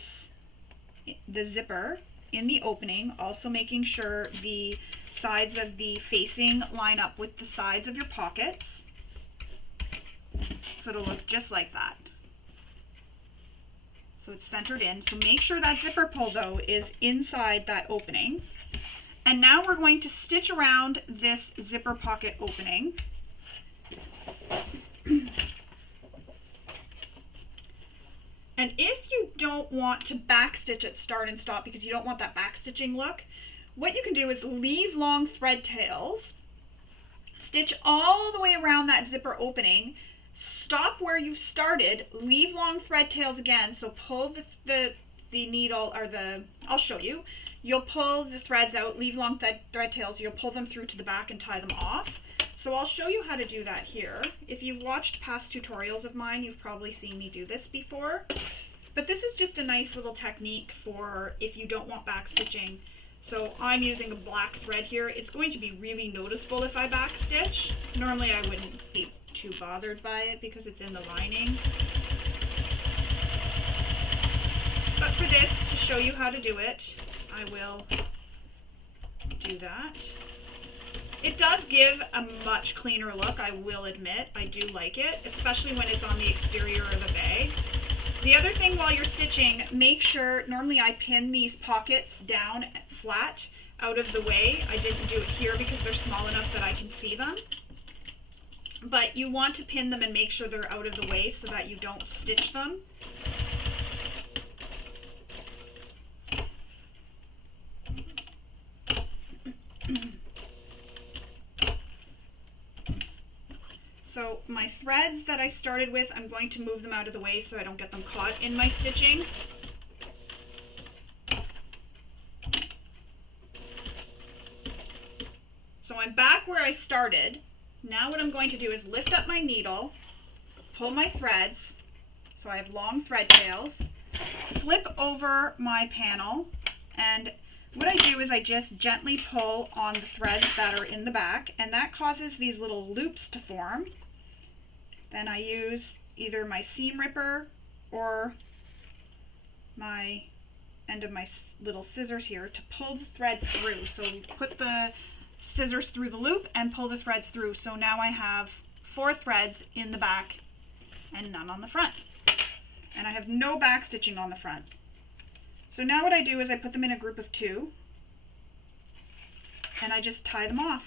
the zipper, in the opening, also making sure the sides of the facing line up with the sides of your pockets. So it'll look just like that. So it's centered in. So make sure that zipper pull, though, is inside that opening. And now we're going to stitch around this zipper pocket opening. And if you don't want to back stitch at start and stop because you don't want that back stitching look, what you can do is leave long thread tails, stitch all the way around that zipper opening, stop where you started, leave long thread tails again, so pull the needle, or I'll show you. You'll pull the threads out, leave long thread tails, you'll pull them through to the back and tie them off. So I'll show you how to do that here. If you've watched past tutorials of mine, you've probably seen me do this before. But this is just a nice little technique for if you don't want back stitching. So I'm using a black thread here. It's going to be really noticeable if I back stitch. Normally I wouldn't be too bothered by it because it's in the lining. But for this, to show you how to do it, I will do that. It does give a much cleaner look, I will admit. I do like it, especially when it's on the exterior of the bag. The other thing while you're stitching, make sure, normally I pin these pockets down flat out of the way. I didn't do it here because they're small enough that I can see them. But you want to pin them and make sure they're out of the way so that you don't stitch them. So my threads that I started with, I'm going to move them out of the way so I don't get them caught in my stitching. So I'm back where I started. Now what I'm going to do is lift up my needle, pull my threads, so I have long thread tails, flip over my panel, and what I do is I just gently pull on the threads that are in the back, and that causes these little loops to form. Then I use either my seam ripper or my end of my little scissors here to pull the threads through. So put the scissors through the loop and pull the threads through. So now I have 4 threads in the back and none on the front. And I have no back stitching on the front. So now what I do is I put them in a group of 2 and I just tie them off.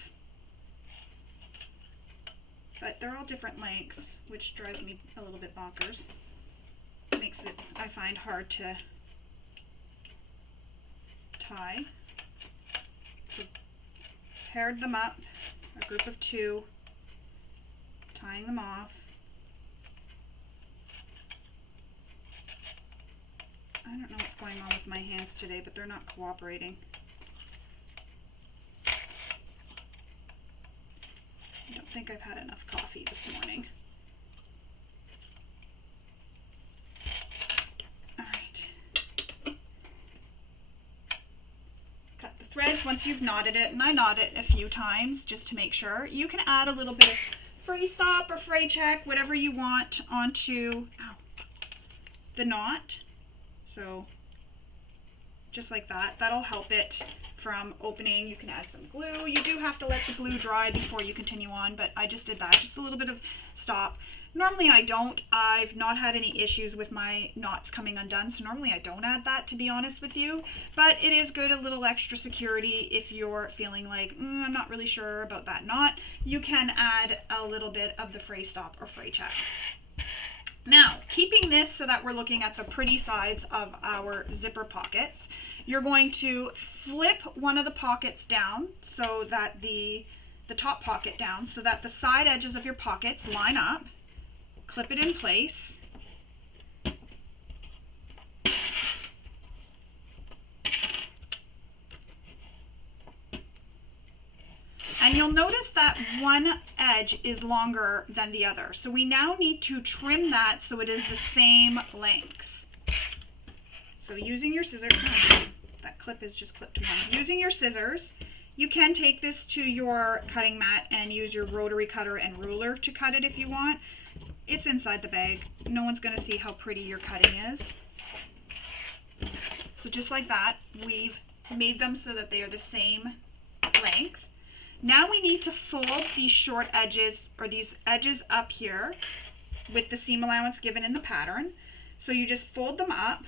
But they're all different lengths, which drives me a little bit bonkers. It makes it, I find, hard to tie. So paired them up, a group of 2, tying them off. I don't know what's going on with my hands today, but they're not cooperating. I don't think I've had enough coffee this morning. Alright. Cut the threads once you've knotted it, and I knot it a few times just to make sure. You can add a little bit of free stop or fray check, whatever you want, onto the knot. So just like that, that'll help it from opening. You can add some glue. You do have to let the glue dry before you continue on, but I just did that, just a little bit of stop. Normally I don't. I've not had any issues with my knots coming undone, so normally I don't add that, to be honest with you, but it is good, a little extra security if you're feeling like, I'm not really sure about that knot. You can add a little bit of the fray stop or fray check. Now, keeping this so that we're looking at the pretty sides of our zipper pockets, you're going to flip one of the pockets down so that the top pocket down so that the side edges of your pockets line up. Clip it in place. And you'll notice that one edge is longer than the other. So we now need to trim that so it is the same length. So using your scissors, that clip is just clipped to one. Using your scissors, you can take this to your cutting mat and use your rotary cutter and ruler to cut it if you want. It's inside the bag. No one's going to see how pretty your cutting is. So just like that, we've made them so that they are the same length. Now we need to fold these short edges, or these edges up here, with the seam allowance given in the pattern. So you just fold them up,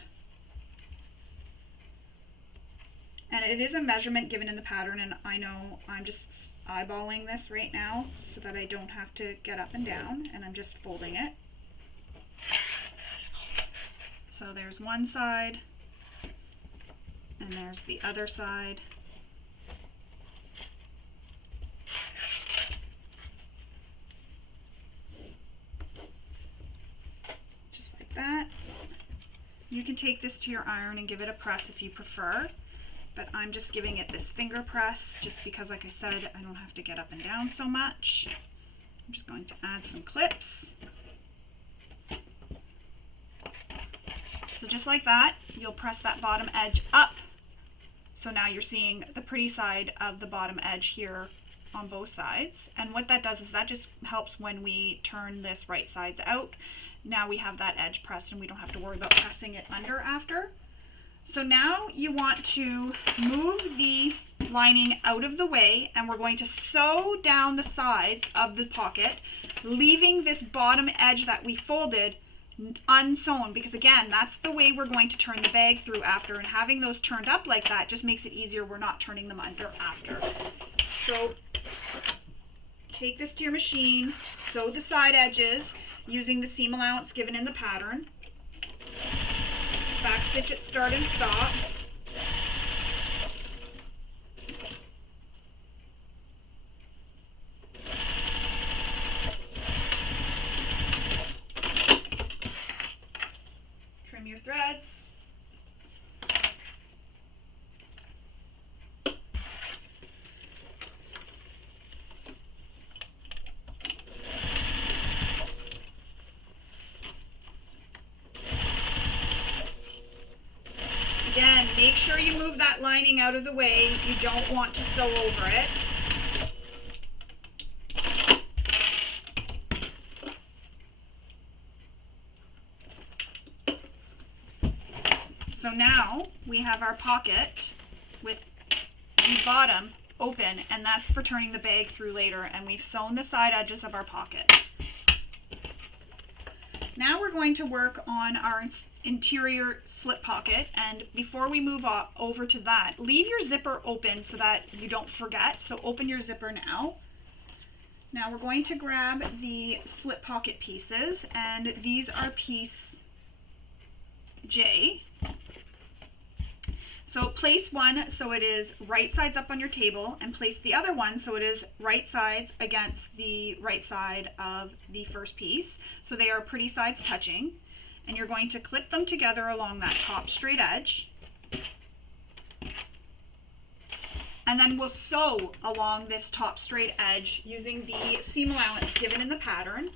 and it is a measurement given in the pattern, and I know I'm just eyeballing this right now so that I don't have to get up and down, and I'm just folding it. So there's one side, and there's the other side. That. You can take this to your iron and give it a press if you prefer, but I'm just giving it this finger press just because, like I said, I don't have to get up and down so much. I'm just going to add some clips. So just like that, you'll press that bottom edge up. So now you're seeing the pretty side of the bottom edge here on both sides. And what that does is that just helps when we turn this right sides out. Now we have that edge pressed and we don't have to worry about pressing it under after. So now you want to move the lining out of the way, and we're going to sew down the sides of the pocket, leaving this bottom edge that we folded unsewn, because again, that's the way we're going to turn the bag through after, and having those turned up like that just makes it easier. We're not turning them under after. So take this to your machine, sew the side edges using the seam allowance given in the pattern. Back stitch at start and stop. Trim your threads. Again, make sure you move that lining out of the way. You don't want to sew over it. So now we have our pocket with the bottom open, and that's for turning the bag through later, and we've sewn the side edges of our pocket. Now we're going to work on our interior slip pocket, and before we move over to that, leave your zipper open so that you don't forget. So open your zipper now. Now we're going to grab the slip pocket pieces, and these are piece J. So place one so it is right sides up on your table, and place the other one so it is right sides against the right side of the first piece. So they are pretty sides touching. And you're going to clip them together along that top straight edge. And then we'll sew along this top straight edge using the seam allowance given in the pattern.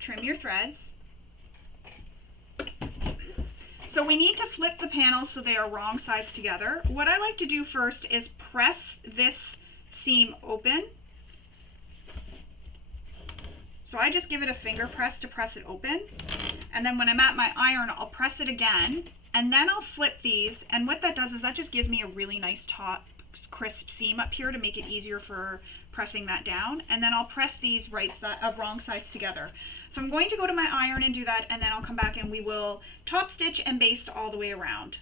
Trim your threads. So we need to flip the panels so they are wrong sides together. What I like to do first is press this seam open. So I just give it a finger press to press it open. And then when I'm at my iron, I'll press it again, and then I'll flip these. And what that does is that just gives me a really nice taut, crisp seam up here to make it easier for pressing that down. And then I'll press these wrong sides together. So I'm going to go to my iron and do that, and then I'll come back and we will top stitch and baste all the way around.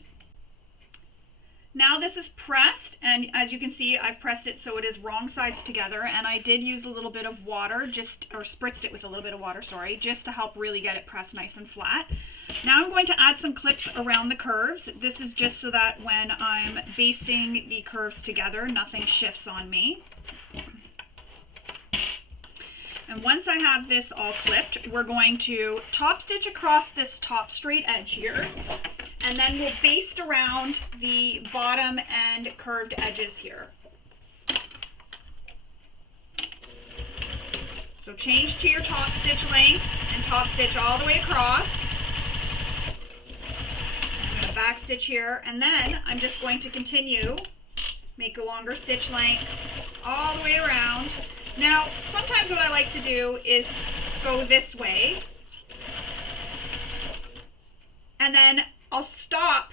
Now this is pressed, and as you can see, I've pressed it so it is wrong sides together, and I did use a little bit of water, or spritzed it with a little bit of water, sorry, just to help really get it pressed nice and flat. Now I'm going to add some clips around the curves. This is just so that when I'm basting the curves together, nothing shifts on me. And once I have this all clipped, we're going to top stitch across this top straight edge here, and then we'll baste around the bottom and curved edges here. So change to your top stitch length and top stitch all the way across. I'm going to back stitch here, and then I'm just going to continue, make a longer stitch length all the way around. Now, sometimes what I like to do is go this way, and then I'll stop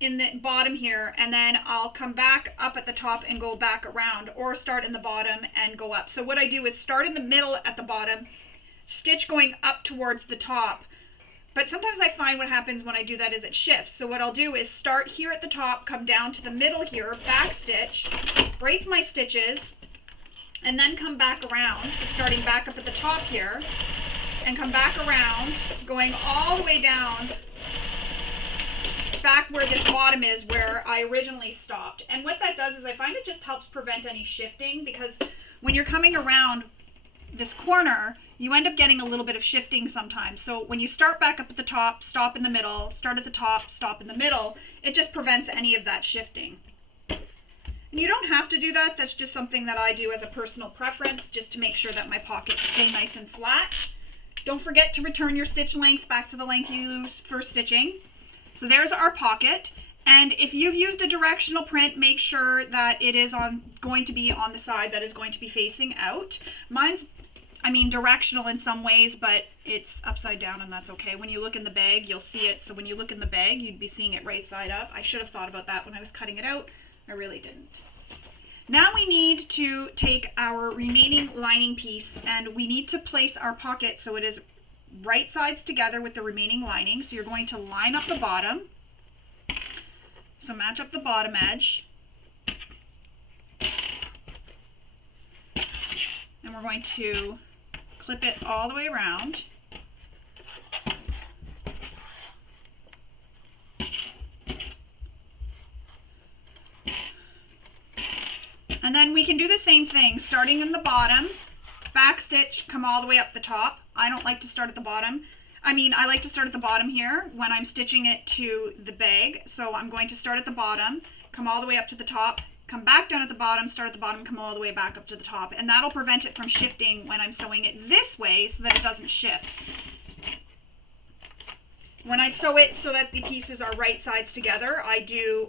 in the bottom here, and then I'll come back up at the top and go back around, or start in the bottom and go up. So what I do is start in the middle at the bottom, stitch going up towards the top. But sometimes I find what happens when I do that is it shifts. So what I'll do is start here at the top, come down to the middle here, back stitch, break my stitches, and then come back around. So starting back up at the top here, and come back around, going all the way down, back where this bottom is, where I originally stopped. And what that does is I find it just helps prevent any shifting, because when you're coming around this corner, you end up getting a little bit of shifting sometimes. So when you start back up at the top, stop in the middle, start at the top, stop in the middle, it just prevents any of that shifting. And you don't have to do that. That's just something that I do as a personal preference, just to make sure that my pockets stay nice and flat. Don't forget to return your stitch length back to the length you used for stitching. So there's our pocket. And if you've used a directional print, make sure that it is going to be on the side that is going to be facing out. Mine's, directional in some ways, but it's upside down, and that's okay. When you look in the bag, you'll see it. So when you look in the bag, you'd be seeing it right side up. I should have thought about that when I was cutting it out. I really didn't. Now we need to take our remaining lining piece, and we need to place our pocket so it is right sides together with the remaining lining. So you're going to line up the bottom. So match up the bottom edge. And we're going to clip it all the way around. And then we can do the same thing, starting in the bottom, back stitch, come all the way up the top. I don't like to start at the bottom. I like to start at the bottom here when I'm stitching it to the bag. So I'm going to start at the bottom, come all the way up to the top, come back down at the bottom, start at the bottom, come all the way back up to the top. And that'll prevent it from shifting when I'm sewing it this way so that it doesn't shift. When I sew it so that the pieces are right sides together,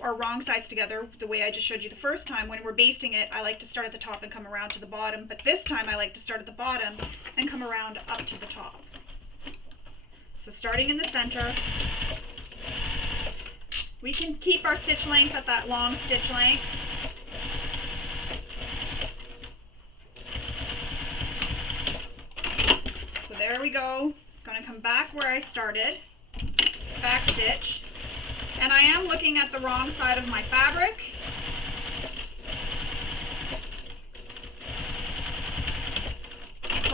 or wrong sides together, the way I just showed you the first time. When we're basting it, I like to start at the top and come around to the bottom, but this time I like to start at the bottom and come around up to the top. So starting in the center, we can keep our stitch length at that long stitch length. So there we go. I'm going to come back where I started. Back stitch, and I am looking at the wrong side of my fabric,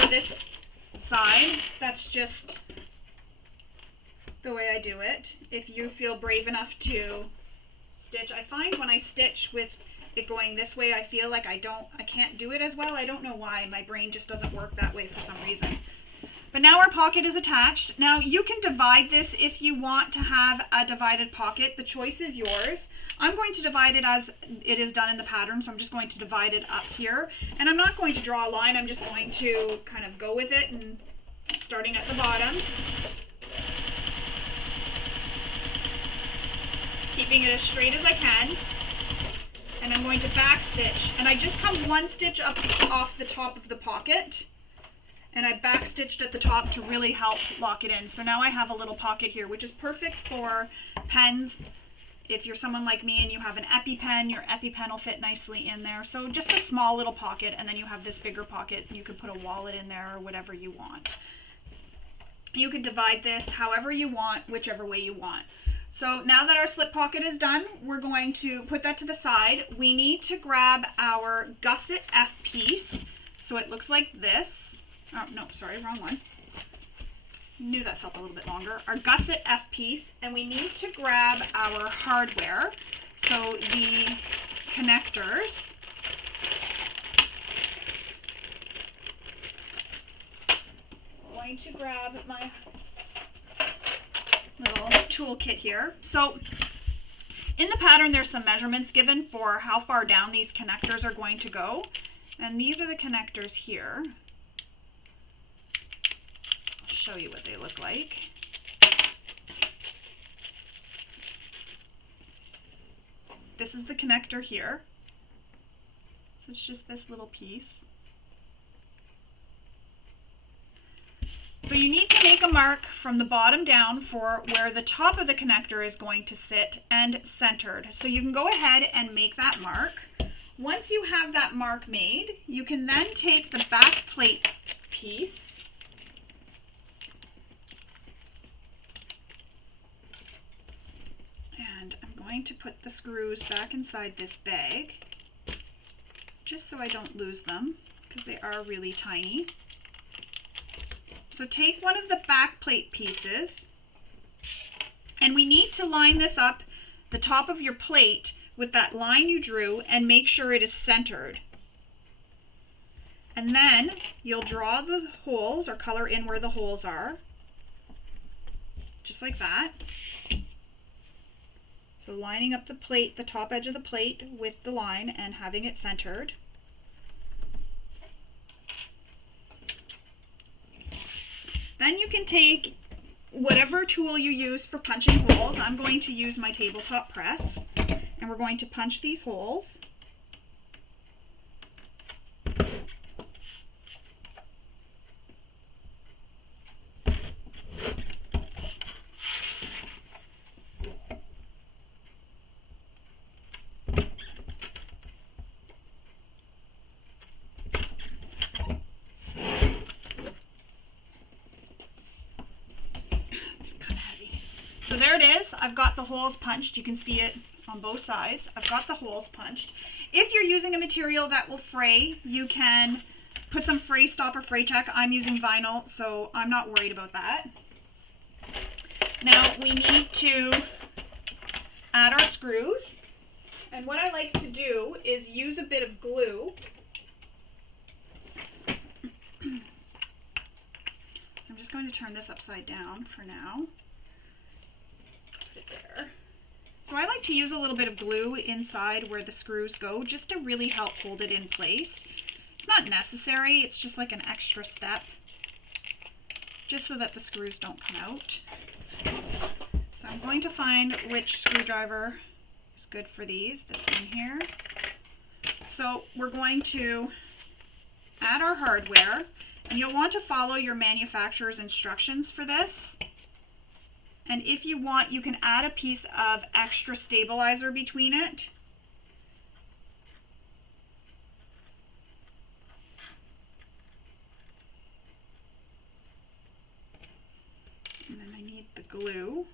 this side. That's just the way I do it. If you feel brave enough to stitch, I find when I stitch with it going this way, I feel like I can't do it as well. I don't know why. My brain just doesn't work that way for some reason. But now our pocket is attached. Now you can divide this if you want to have a divided pocket. The choice is yours. I'm going to divide it as it is done in the pattern, so I'm just going to divide it up here. And I'm not going to draw a line, I'm just going to kind of go with it, and starting at the bottom, keeping it as straight as I can. And I'm going to back stitch, and I just come one stitch up off the top of the pocket, and I back stitched at the top to really help lock it in. So now I have a little pocket here, which is perfect for pens. If you're someone like me and you have an EpiPen, your EpiPen will fit nicely in there. So just a small little pocket, and then you have this bigger pocket. You could put a wallet in there or whatever you want. You could divide this however you want, whichever way you want. So now that our slip pocket is done, we're going to put that to the side. We need to grab our Gusset F piece. So it looks like this. Oh, no, sorry, wrong one. Knew that felt a little bit longer. Our Gusset F piece, and we need to grab our hardware. So the connectors. I'm going to grab my little toolkit here. So in the pattern there's some measurements given for how far down these connectors are going to go, and these are the connectors here. I'll show you what they look like. This is the connector here. So it's just this little piece. So you need to make a mark from the bottom down for where the top of the connector is going to sit and centered. So you can go ahead and make that mark. Once you have that mark made, you can then take the back plate piece and I'm going to put the screws back inside this bag just so I don't lose them because they are really tiny. So take one of the back plate pieces, and we need to line this up, the top of your plate, with that line you drew, and make sure it is centered. And then you'll draw the holes, or color in where the holes are, just like that. So lining up the plate, the top edge of the plate with the line and having it centered. Then you can take whatever tool you use for punching holes. I'm going to use my tabletop press, and we're going to punch these holes. So there it is. I've got the holes punched. You can see it on both sides. I've got the holes punched. If you're using a material that will fray, you can put some fray stop or fray check. I'm using vinyl, so I'm not worried about that. Now we need to add our screws. And what I like to do is use a bit of glue. So I'm just going to turn this upside down for now. There. So I like to use a little bit of glue inside where the screws go just to really help hold it in place. It's not necessary, it's just like an extra step, just so that the screws don't come out. So I'm going to find which screwdriver is good for these, this one here. So we're going to add our hardware, and you'll want to follow your manufacturer's instructions for this. And if you want, you can add a piece of extra stabilizer between it. And then I need the glue.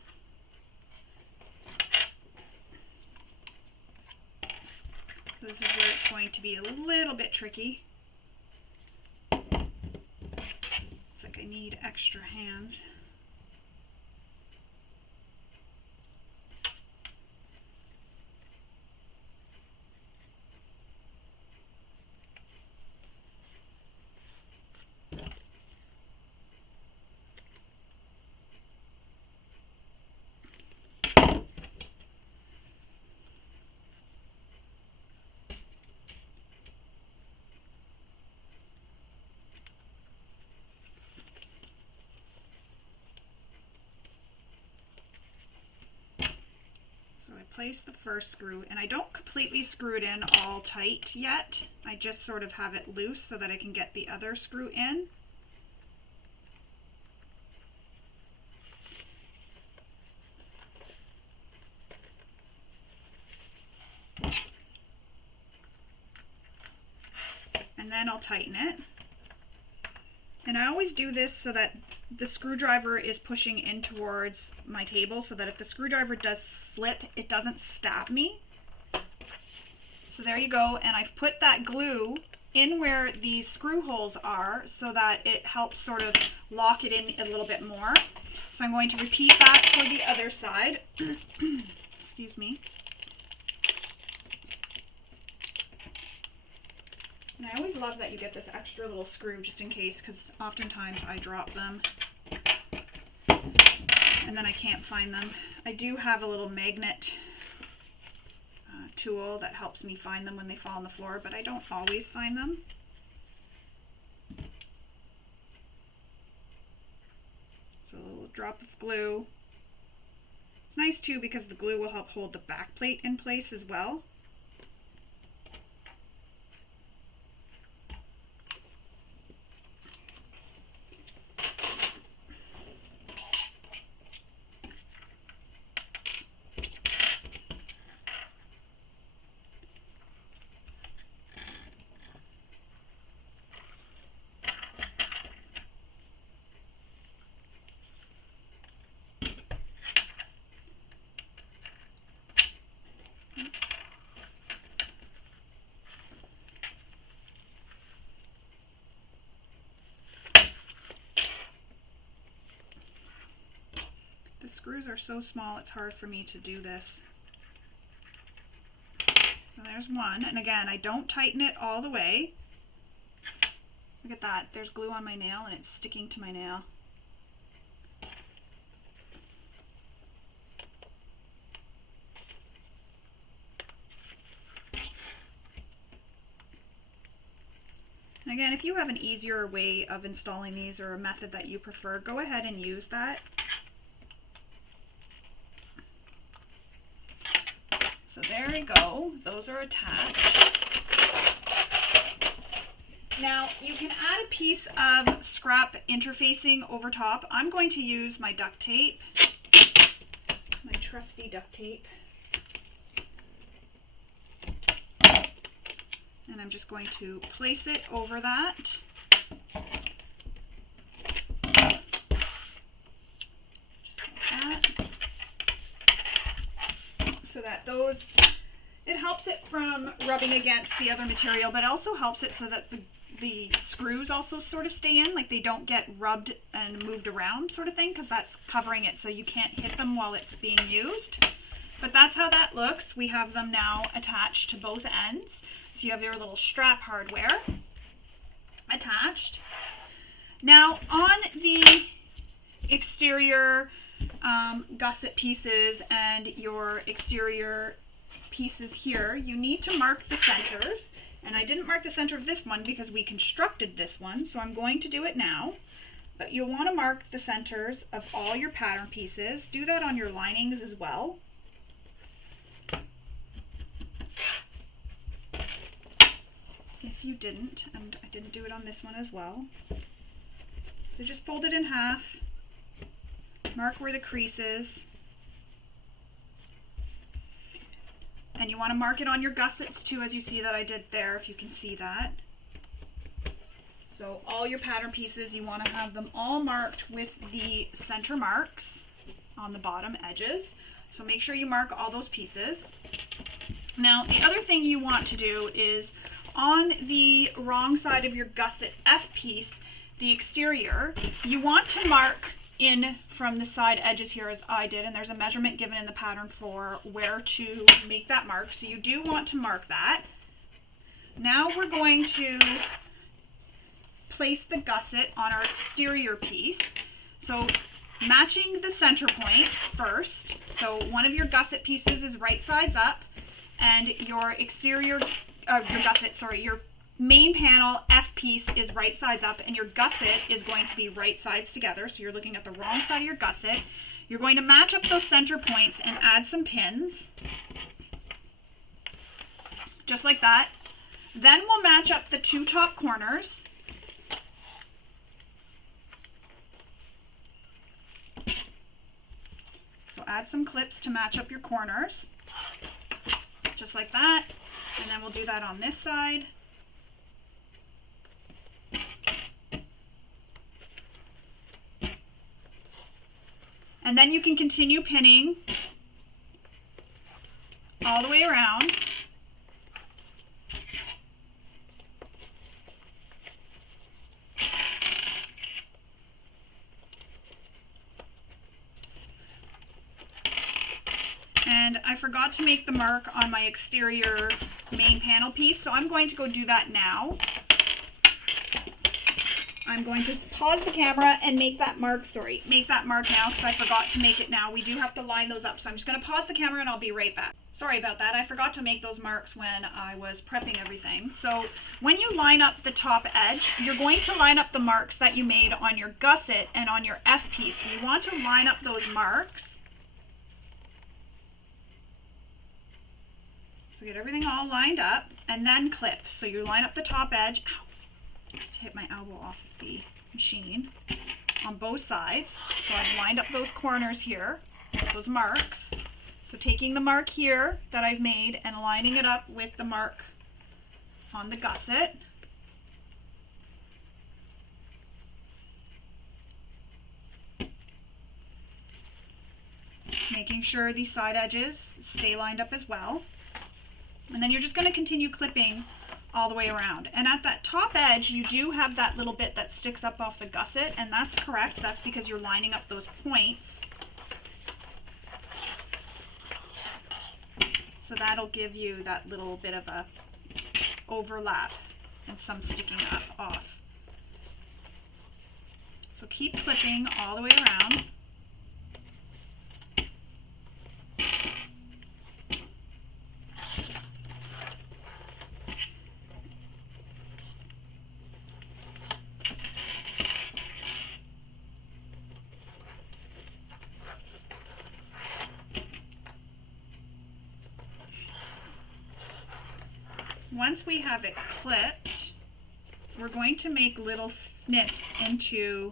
This is where it's going to be a little bit tricky. need extra hands. Place the first screw, and I don't completely screw it in all tight yet. I just sort of have it loose so that I can get the other screw in. And then I'll tighten it. And I always do this so that the screwdriver is pushing in towards my table, so that if the screwdriver does slip, it doesn't stab me. So there you go, and I've put that glue in where the screw holes are so that it helps sort of lock it in a little bit more. So I'm going to repeat that for the other side. Excuse me. And I always love that you get this extra little screw just in case, because oftentimes I drop them and then I can't find them. I do have a little magnet tool that helps me find them when they fall on the floor, but I don't always find them. So a little drop of glue. It's nice too because the glue will help hold the back plate in place as well. The screws are so small, it's hard for me to do this. So there's one, and again, I don't tighten it all the way. Look at that, there's glue on my nail and it's sticking to my nail. Again, if you have an easier way of installing these or a method that you prefer, go ahead and use that. So there we go, those are attached. Now you can add a piece of scrap interfacing over top. I'm going to use my duct tape, my trusty duct tape. And I'm just going to place it over that. Just like that. So that those, it helps it from rubbing against the other material, but it also helps it so that the screws also sort of stay in, like they don't get rubbed and moved around sort of thing, because that's covering it so you can't hit them while it's being used. But that's how that looks. We have them now attached to both ends. So you have your little strap hardware attached. Now on the exterior gusset pieces and your exterior pieces here, you need to mark the centers. And I didn't mark the center of this one because we constructed this one, so I'm going to do it now. But you'll want to mark the centers of all your pattern pieces. Do that on your linings as well. If you didn't, and I didn't do it on this one as well. So just fold it in half, mark where the crease is, and you want to mark it on your gussets too, as you see that I did there, if you can see that. So all your pattern pieces, you want to have them all marked with the center marks on the bottom edges. So make sure you mark all those pieces. Now the other thing you want to do is on the wrong side of your gusset F piece, the exterior, you want to mark in from the side edges here as I did, and there's a measurement given in the pattern for where to make that mark, so you do want to mark that. Now we're going to place the gusset on our exterior piece. So matching the center points first, so one of your gusset pieces is right sides up, and your exterior, your main panel F piece is right sides up, and your gusset is going to be right sides together, so you're looking at the wrong side of your gusset. You're going to match up those center points and add some pins, just like that. Then we'll match up the two top corners. So add some clips to match up your corners, just like that, and then we'll do that on this side. And then you can continue pinning all the way around. And I forgot to make the mark on my exterior main panel piece, so I'm going to go do that now. I'm going to pause the camera and make that mark, make that mark now, because I forgot to make it now. We do have to line those up, so I'm just going to pause the camera and I'll be right back. Sorry about that, I forgot to make those marks when I was prepping everything. So when you line up the top edge, you're going to line up the marks that you made on your gusset and on your F piece. So you want to line up those marks. So get everything all lined up and then clip. So you line up the top edge. Ow. Just hit my elbow off of the machine on both sides. So I've lined up those corners here, those marks. So taking the mark here that I've made and lining it up with the mark on the gusset. Making sure these side edges stay lined up as well. And then you're just going to continue clipping all the way around. And at that top edge, you do have that little bit that sticks up off the gusset, and that's correct. That's because you're lining up those points. So that'll give you that little bit of a overlap and some sticking up off. So keep clipping all the way around. Once we have it clipped, we're going to make little snips into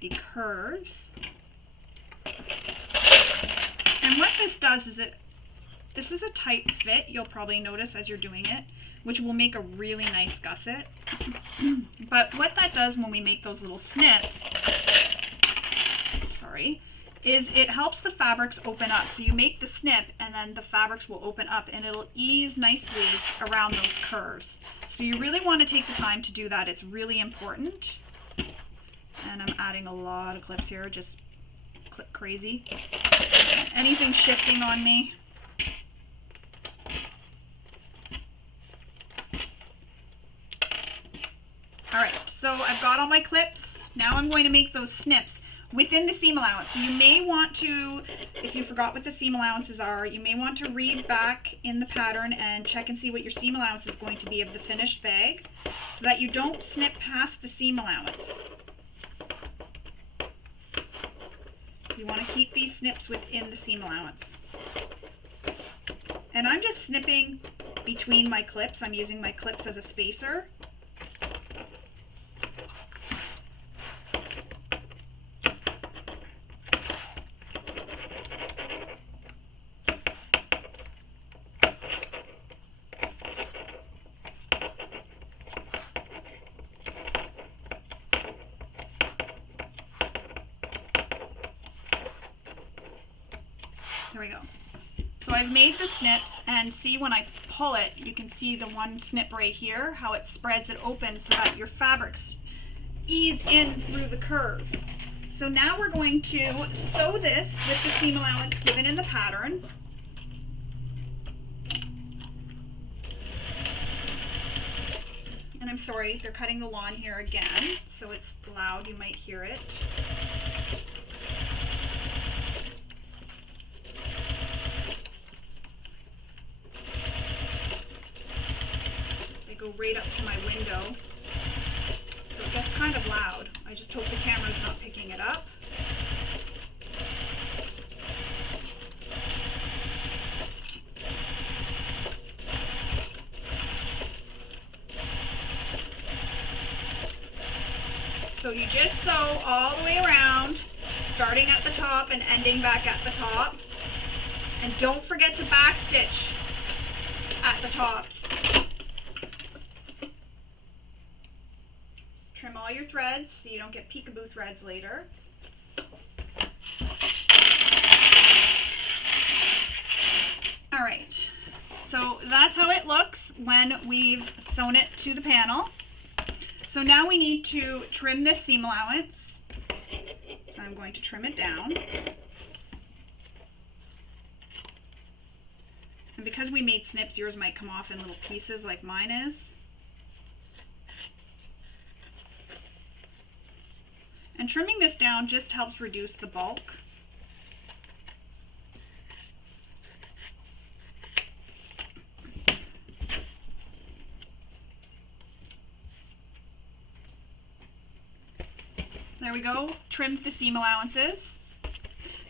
the curves. And what this does is this is a tight fit, you'll probably notice as you're doing it, which will make a really nice gusset. But what that does when we make those little snips, is it helps the fabrics open up. So you make the snip and then the fabrics will open up and it'll ease nicely around those curves. So you really want to take the time to do that. It's really important. And I'm adding a lot of clips here, just clip crazy. Anything shifting on me. Alright, so I've got all my clips. Now I'm going to make those snips within the seam allowance. So you may want to, if you forgot what the seam allowances are, you may want to read back in the pattern and check and see what your seam allowance is going to be of the finished bag, so that you don't snip past the seam allowance. You want to keep these snips within the seam allowance. And I'm just snipping between my clips. I'm using my clips as a spacer. There we go. So I've made the snips, and see when I pull it, you can see the one snip right here, how it spreads it open so that your fabrics ease in through the curve. So now we're going to sew this with the seam allowance given in the pattern. And I'm sorry, they're cutting the lawn here again, so it's loud, you might hear it. They go right up to my window, so it gets kind of loud. I just hope the camera's not picking it up. So you just sew all the way around, starting at the top and ending back at the top. And don't forget to backstitch at the tops. Trim all your threads so you don't get peekaboo threads later. All right, so that's how it looks when we've sewn it to the panel. So now we need to trim this seam allowance. So I'm going to trim it down. And because we made snips, yours might come off in little pieces like mine is. And trimming this down just helps reduce the bulk. There we go, trimmed the seam allowances.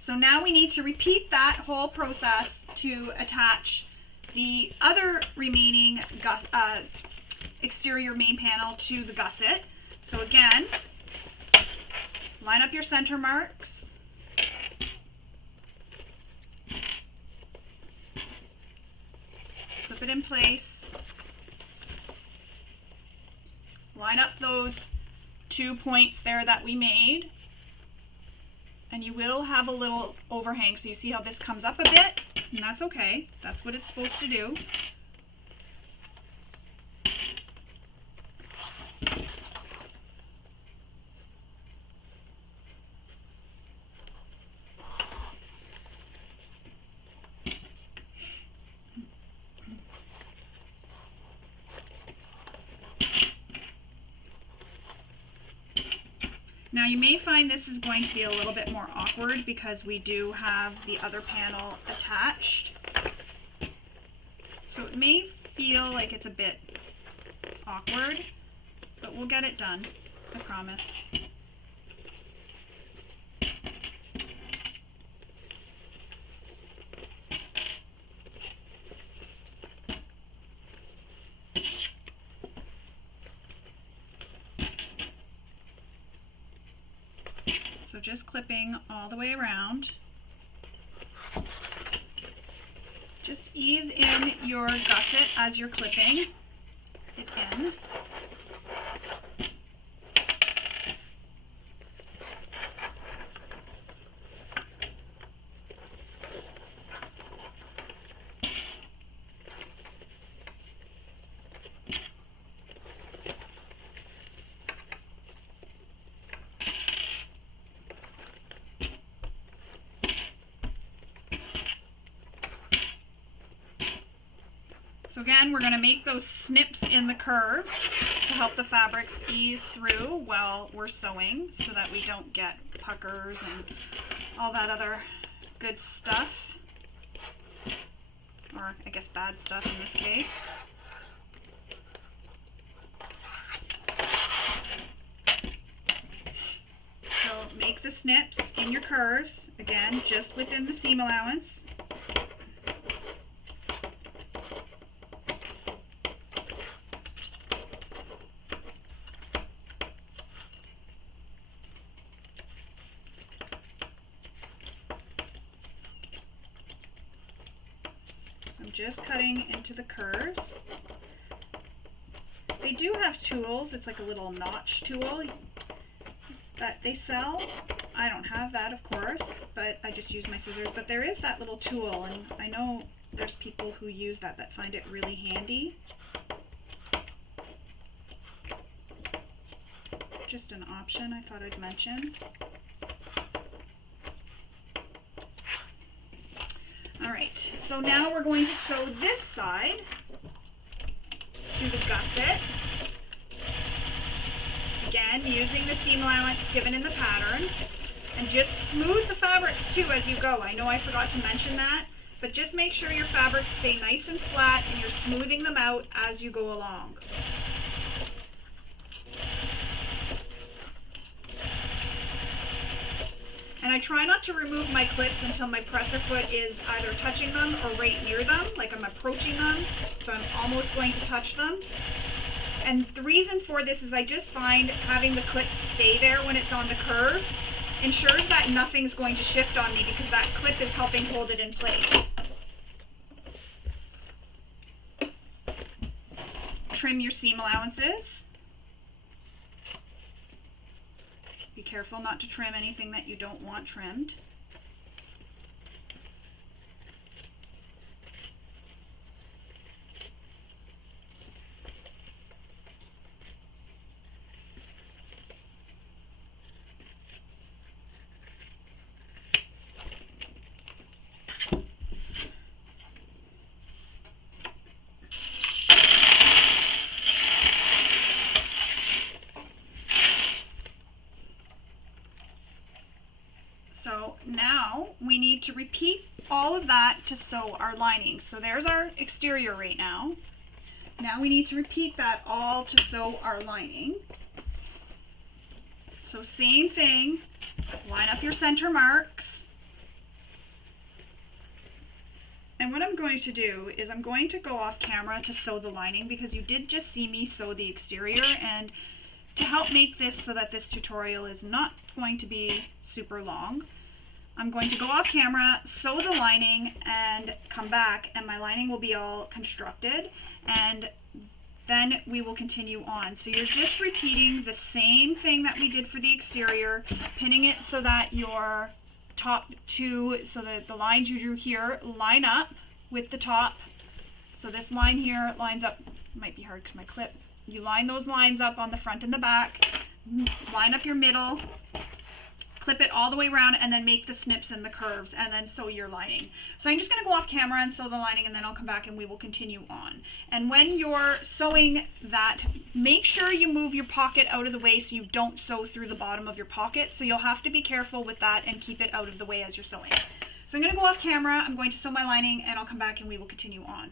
So now we need to repeat that whole process to attach the other remaining exterior main panel to the gusset. So again, line up your center marks. Clip it in place. Line up those 2 points there that we made, and you will have a little overhang, so you see how this comes up a bit, and that's okay. That's what it's supposed to do. Now you may find this is going to be a little bit more awkward because we do have the other panel attached. So it may feel like it's a bit awkward, but we'll get it done, I promise. So just clipping all the way around. Just ease in your gusset as you're clipping it in. So again, we're going to make those snips in the curve to help the fabrics ease through while we're sewing so that we don't get puckers and all that other good stuff, or I guess bad stuff in this case. So make the snips in your curves, again, just within the seam allowance. I'm just cutting into the curves. They do have tools. It's like a little notch tool that they sell. I don't have that, of course, but I just use my scissors. But there is that little tool, and I know there's people who use that find it really handy. just an option I thought I'd mention. Alright, so now we're going to sew this side to the gusset. Again, using the seam allowance given in the pattern. And just smooth the fabrics too as you go. I know I forgot to mention that, but just make sure your fabrics stay nice and flat and you're smoothing them out as you go along. And I try not to remove my clips until my presser foot is either touching them or right near them, like I'm approaching them, so I'm almost going to touch them. And the reason for this is I just find having the clips stay there when it's on the curve ensures that nothing's going to shift on me because that clip is helping hold it in place. Trim your seam allowances. Be careful not to trim anything that you don't want trimmed. So now we need to repeat all of that to sew our lining. So there's our exterior right now. Now we need to repeat that all to sew our lining. So same thing, line up your center marks. And what I'm going to do is I'm going to go off camera to sew the lining because you did just see me sew the exterior, and to help make this so that this tutorial is not going to be super long, I'm going to go off camera, sew the lining, and come back, and my lining will be all constructed, and then we will continue on. So you're just repeating the same thing that we did for the exterior, pinning it so that your top two, so that the lines you drew here line up with the top. So this line here lines up, might be hard because my clip, you line those lines up on the front and the back, line up your middle, clip it all the way around, and then make the snips and the curves, and then sew your lining. So I'm just going to go off camera and sew the lining, and then I'll come back and we will continue on. And when you're sewing that, make sure you move your pocket out of the way so you don't sew through the bottom of your pocket. So you'll have to be careful with that and keep it out of the way as you're sewing. So I'm going to go off camera, I'm going to sew my lining, and I'll come back and we will continue on.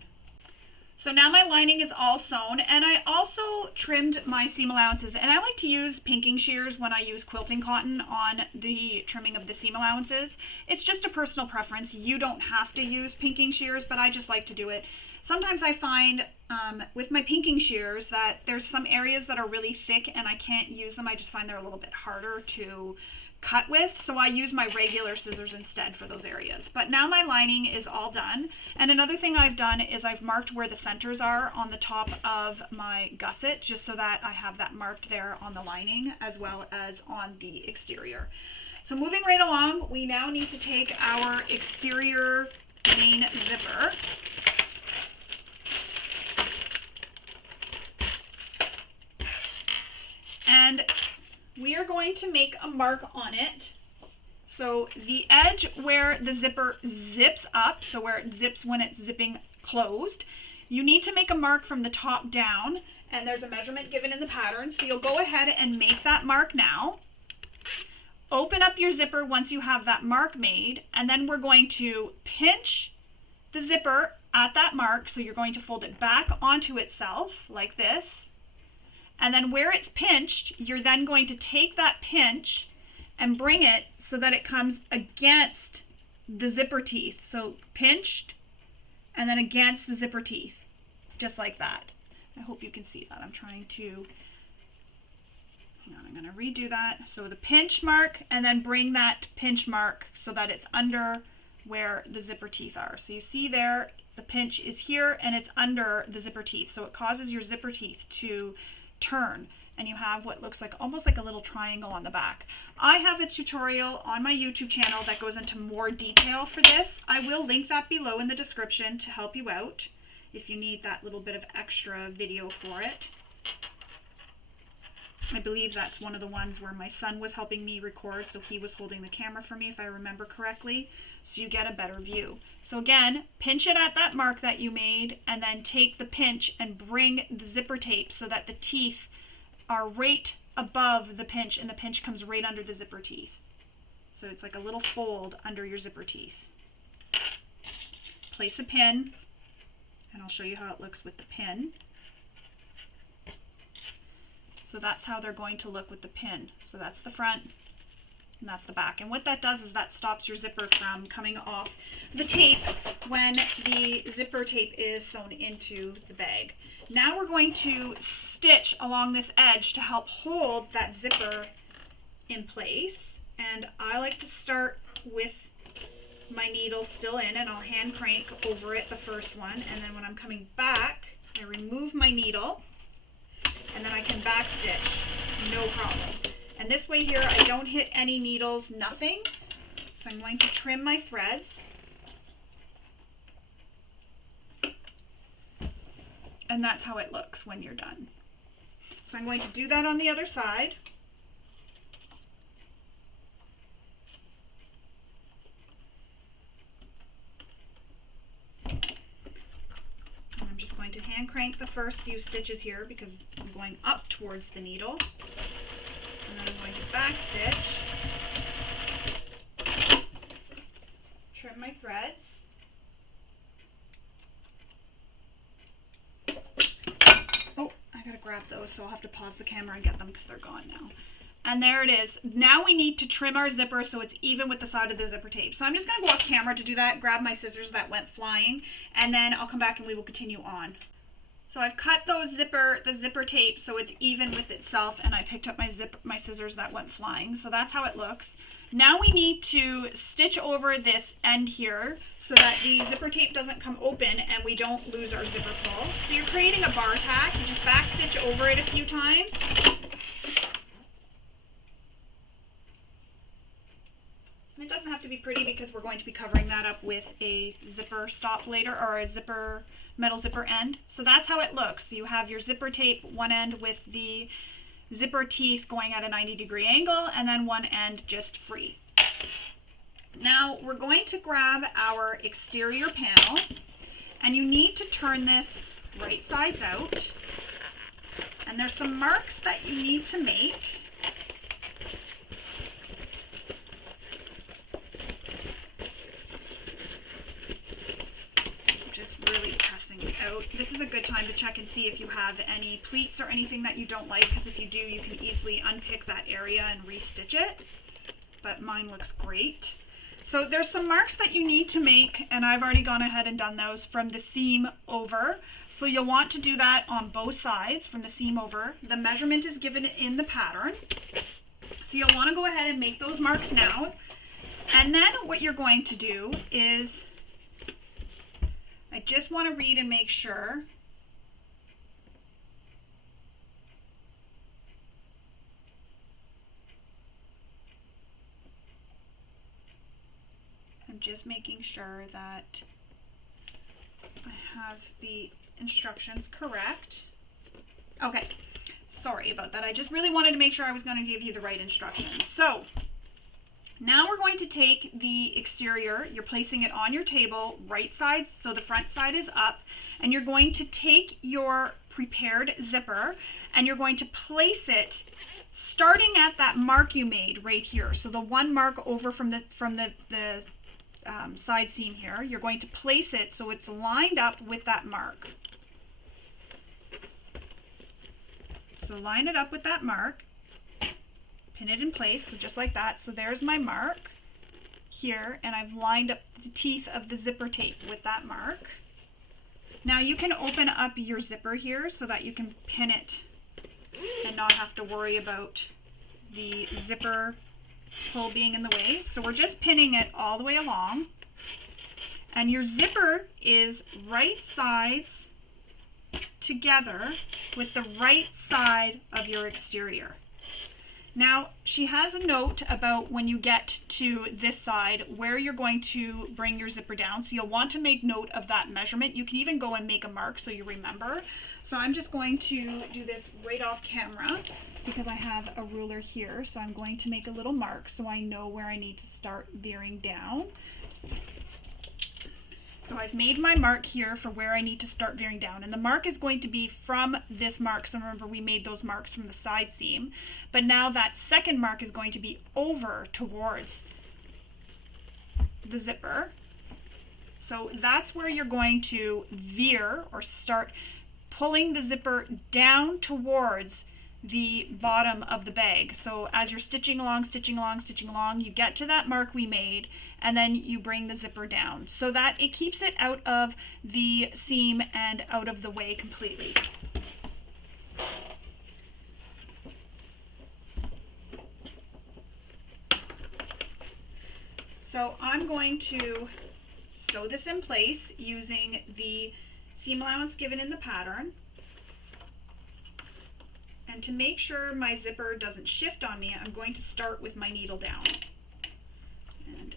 So now my lining is all sewn, and I also trimmed my seam allowances, and I like to use pinking shears when I use quilting cotton on the trimming of the seam allowances. It's just a personal preference. You don't have to use pinking shears, but I just like to do it. Sometimes I find with my pinking shears that there's some areas that are really thick and I can't use them. I just find they're a little bit harder to cut with, so I use my regular scissors instead for those areas. But now my lining is all done, and another thing I've done is I've marked where the centers are on the top of my gusset, just so that I have that marked there on the lining as well as on the exterior. So moving right along, we now need to take our exterior main zipper, and we are going to make a mark on it. So the edge where the zipper zips up, so where it zips when it's zipping closed, you need to make a mark from the top down, and there's a measurement given in the pattern. So you'll go ahead and make that mark now. Open up your zipper once you have that mark made, and then we're going to pinch the zipper at that mark. So you're going to fold it back onto itself like this. And then where it's pinched, you're then going to take that pinch and bring it so that it comes against the zipper teeth. So pinched and then against the zipper teeth, just like that. I hope you can see that. I'm trying to, hang on, I'm going to redo that. So the pinch mark, and then bring that pinch mark so that it's under where the zipper teeth are. So you see there, the pinch is here and it's under the zipper teeth. So it causes your zipper teeth to turn, and you have what looks like almost like a little triangle on the back. I have a tutorial on my YouTube channel that goes into more detail for this. I will link that below in the description to help you out if you need that little bit of extra video for it. I believe that's one of the ones where my son was helping me record, so he was holding the camera for me if I remember correctly, so you get a better view. So again, pinch it at that mark that you made, and then take the pinch and bring the zipper tape so that the teeth are right above the pinch, and the pinch comes right under the zipper teeth. So it's like a little fold under your zipper teeth. Place a pin, and I'll show you how it looks with the pin. So that's how they're going to look with the pin. So that's the front and that's the back. And what that does is that stops your zipper from coming off the tape when the zipper tape is sewn into the bag. Now we're going to stitch along this edge to help hold that zipper in place. And I like to start with my needle still in, and I'll hand crank over it the first one. And then when I'm coming back, I remove my needle, and then I can back stitch, no problem. And this way here, I don't hit any needles, nothing. So I'm going to trim my threads. And that's how it looks when you're done. So I'm going to do that on the other side. To hand crank the first few stitches here because I'm going up towards the needle, and then I'm going to back stitch, trim my threads, oh, I gotta grab those, so I'll have to pause the camera and get them because they're gone now. And there it is. Now we need to trim our zipper so it's even with the side of the zipper tape. So I'm just going to go off camera to do that, grab my scissors that went flying, and then I'll come back and we will continue on. So I've cut the zipper tape so it's even with itself, and I picked up my scissors that went flying. So that's how it looks. Now we need to stitch over this end here so that the zipper tape doesn't come open and we don't lose our zipper pull. So you're creating a bar tack. You just back stitch over it a few times. It doesn't have to be pretty because we're going to be covering that up with a zipper stop later, or a metal zipper end. So that's how it looks. So you have your zipper tape, one end with the zipper teeth going at a 90-degree angle, and then one end just free. Now we're going to grab our exterior panel, and you need to turn this right sides out. And there's some marks that you need to make. Really pressing it out. This is a good time to check and see if you have any pleats or anything that you don't like, because if you do, you can easily unpick that area and restitch it. But mine looks great. So there's some marks that you need to make, and I've already gone ahead and done those from the seam over. So you'll want to do that on both sides from the seam over. The measurement is given in the pattern. So you'll want to go ahead and make those marks now. And then what you're going to do is, I just want to read and make sure. I'm just making sure that I have the instructions correct. Okay, sorry about that. I just really wanted to make sure I was going to give you the right instructions. So now we're going to take the exterior, you're placing it on your table, right side, so the front side is up, and you're going to take your prepared zipper and you're going to place it starting at that mark you made right here. So the one mark over from the side seam here, you're going to place it so it's lined up with that mark. So line it up with that mark. Pin it in place, so just like that. So there's my mark here, and I've lined up the teeth of the zipper tape with that mark. Now you can open up your zipper here so that you can pin it and not have to worry about the zipper pull being in the way. So we're just pinning it all the way along, and your zipper is right sides together with the right side of your exterior. Now, she has a note about when you get to this side where you're going to bring your zipper down. So you'll want to make note of that measurement. You can even go and make a mark so you remember. So I'm just going to do this right off camera because I have a ruler here. So I'm going to make a little mark so I know where I need to start veering down. So I've made my mark here for where I need to start veering down, and the mark is going to be from this mark. So remember, we made those marks from the side seam, but now that second mark is going to be over towards the zipper. So that's where you're going to veer or start pulling the zipper down towards the bottom of the bag. So as you're stitching along, you get to that mark we made, and then you bring the zipper down so that it keeps it out of the seam and out of the way completely. So I'm going to sew this in place using the seam allowance given in the pattern. And to make sure my zipper doesn't shift on me, I'm going to start with my needle down. And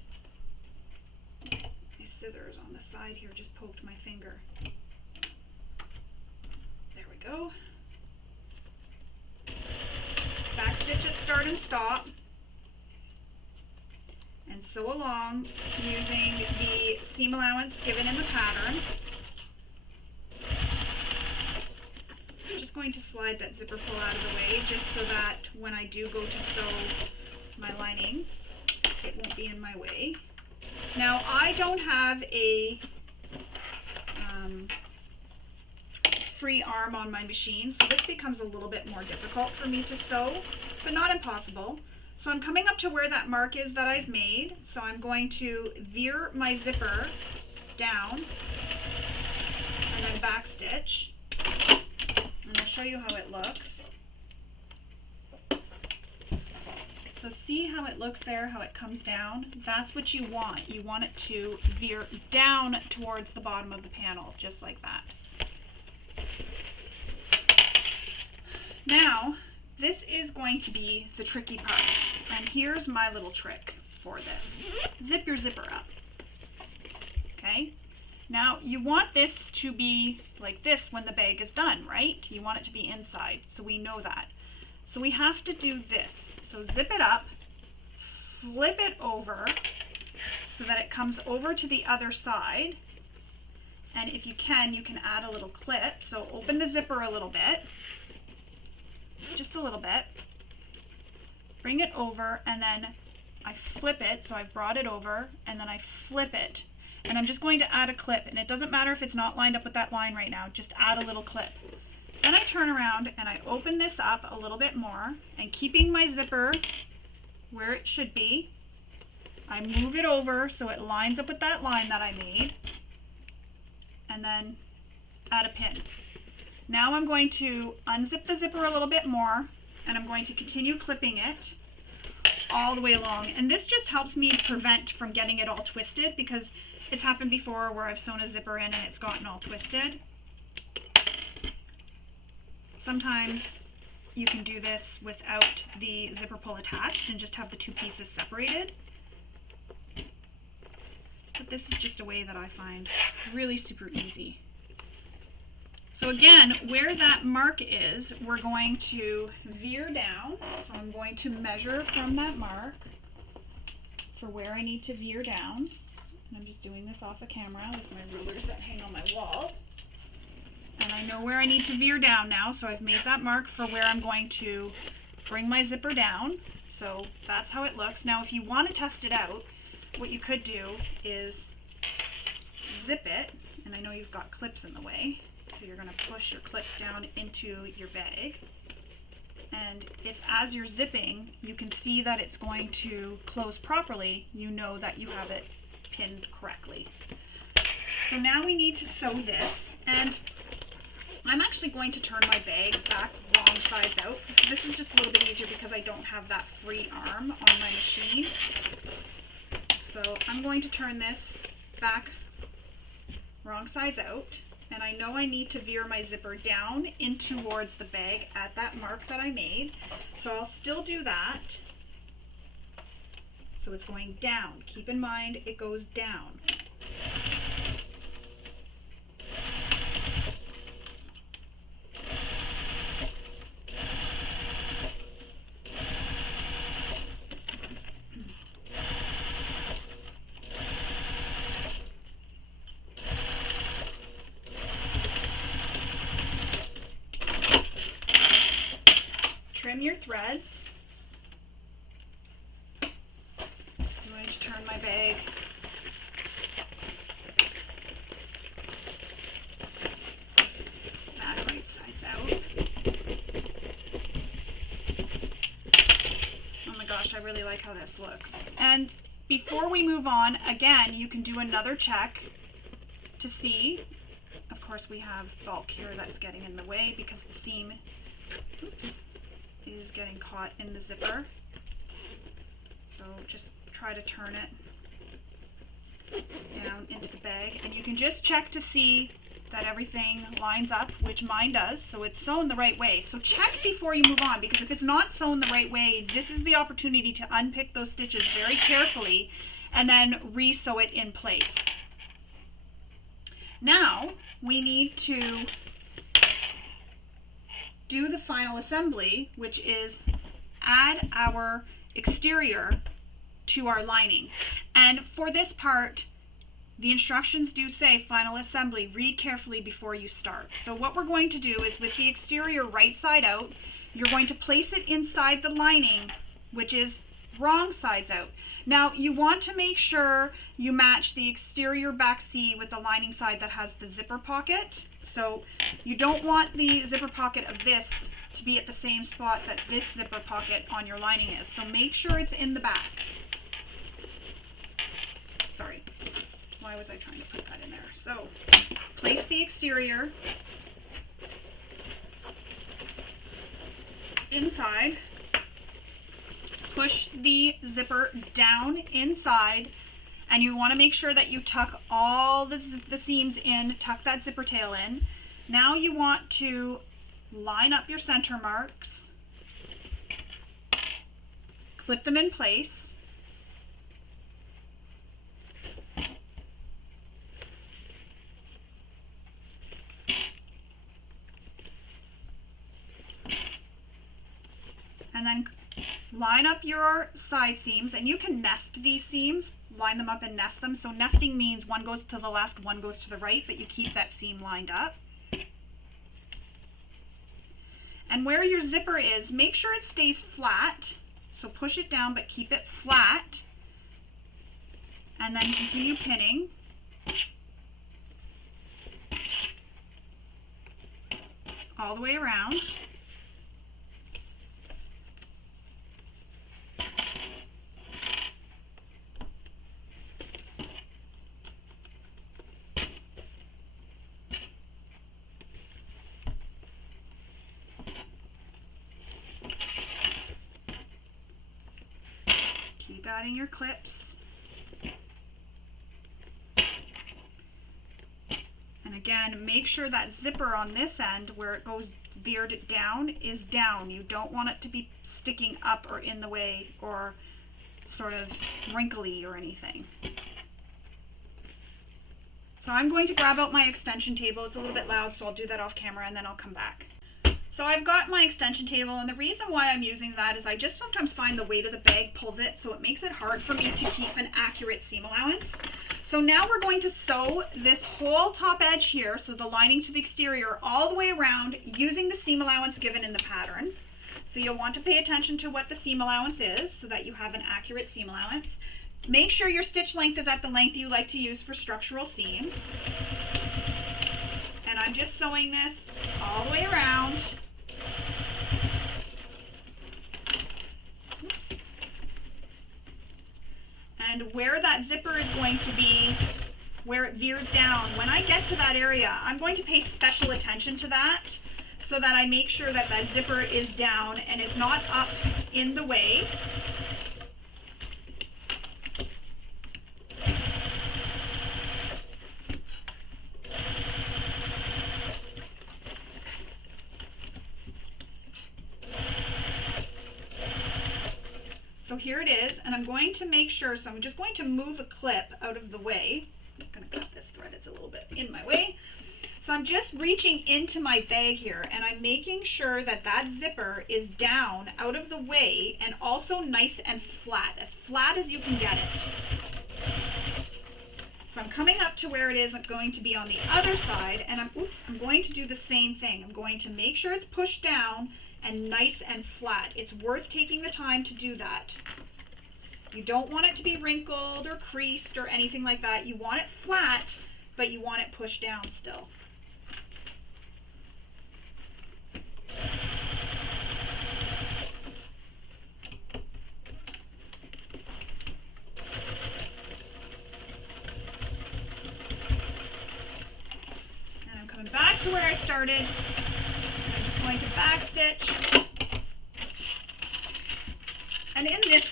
my scissors on the side here just poked my finger. There we go. Back stitch at start and stop. And sew along using the seam allowance given in the pattern. I'm just going to slide that zipper pull out of the way just so that when I do go to sew my lining, it won't be in my way. Now I don't have a free arm on my machine, so this becomes a little bit more difficult for me to sew, but not impossible. So I'm coming up to where that mark is that I've made, so I'm going to veer my zipper down and then back stitch, and I'll show you how it looks. So see how it looks there, how it comes down? That's what you want. You want it to veer down towards the bottom of the panel, just like that. Now, this is going to be the tricky part, and here's my little trick for this. Zip your zipper up, okay? Now, you want this to be like this when the bag is done, right? You want it to be inside, so we know that. So we have to do this. So zip it up, flip it over so that it comes over to the other side, and if you can add a little clip. So open the zipper a little bit, just a little bit, bring it over, and then I flip it. So I've brought it over and then I flip it, and I'm just going to add a clip, and it doesn't matter if it's not lined up with that line right now, just add a little clip. Then I turn around and I open this up a little bit more, and keeping my zipper where it should be, I move it over so it lines up with that line that I made, and then add a pin. Now I'm going to unzip the zipper a little bit more, and I'm going to continue clipping it all the way along. And this just helps me prevent from getting it all twisted, because it's happened before where I've sewn a zipper in and it's gotten all twisted. Sometimes you can do this without the zipper pull attached and just have the two pieces separated. But this is just a way that I find really super easy. So again, where that mark is, we're going to veer down. So I'm going to measure from that mark for where I need to veer down. And I'm just doing this off a camera with my rulers that hang on my wall. And I know where I need to veer down now, so I've made that mark for where I'm going to bring my zipper down. So that's how it looks. Now if you want to test it out, what you could do is zip it, and I know you've got clips in the way, so you're going to push your clips down into your bag. And if as you're zipping you can see that it's going to close properly, you know that you have it pinned correctly. So now we need to sew this, and I'm actually going to turn my bag back wrong sides out. This is just a little bit easier because I don't have that free arm on my machine. So I'm going to turn this back wrong sides out, and I know I need to veer my zipper down in towards the bag at that mark that I made. So I'll still do that. So it's going down. Keep in mind it goes down. turn your threads. I'm going to turn my bag back right sides out. Oh my gosh, I really like how this looks. And before we move on, again, you can do another check to see. Of course, we have bulk here that's getting in the way because the seam, oops, is getting caught in the zipper. So just try to turn it down into the bag, and you can just check to see that everything lines up, which mine does, so it's sewn the right way. So check before you move on, because if it's not sewn the right way, this is the opportunity to unpick those stitches very carefully and then re-sew it in place. Now we need to do the final assembly, which is add our exterior to our lining. And for this part, the instructions do say final assembly, read carefully before you start. So what we're going to do is, with the exterior right side out, you're going to place it inside the lining, which is wrong sides out. Now you want to make sure you match the exterior back C with the lining side that has the zipper pocket. So you don't want the zipper pocket of this to be at the same spot that this zipper pocket on your lining is. So make sure it's in the back. Sorry, why was I trying to put that in there? So place the exterior inside, push the zipper down inside, and you want to make sure that you tuck all the seams in, tuck that zipper tail in. Now you want to line up your center marks, clip them in place, and then line up your side seams. And you can nest these seams, line them up and nest them. So nesting means one goes to the left, one goes to the right, but you keep that seam lined up. And where your zipper is, make sure it stays flat. So push it down, but keep it flat. And then continue pinning. All the way around. Keep adding your clips. And again, make sure that zipper on this end where it goes veered down is down. You don't want it to be sticking up or in the way or sort of wrinkly or anything. So I'm going to grab out my extension table. It's a little bit loud, so I'll do that off camera and then I'll come back. So I've got my extension table, and the reason why I'm using that is I just sometimes find the weight of the bag pulls it, so it makes it hard for me to keep an accurate seam allowance. So now we're going to sew this whole top edge here, so the lining to the exterior, all the way around using the seam allowance given in the pattern. So you'll want to pay attention to what the seam allowance is so that you have an accurate seam allowance. Make sure your stitch length is at the length you like to use for structural seams. And I'm just sewing this all the way around. Oops. And where that zipper is going to be, where it veers down, when I get to that area, I'm going to pay special attention to that so that I make sure that that zipper is down and it's not up in the way. So here it is, and I'm going to make sure, so I'm just going to move a clip out of the way. I'm going to cut this thread, it's a little bit in my way. So I'm just reaching into my bag here, and I'm making sure that that zipper is down out of the way and also nice and flat as you can get it. So I'm coming up to where it is going to be on the other side, and I'm going to do the same thing. I'm going to make sure it's pushed down and nice and flat. It's worth taking the time to do that. You don't want it to be wrinkled or creased or anything like that. You want it flat, but you want it pushed down still. And I'm coming back to where I started. I'm just going to back stitch. And in this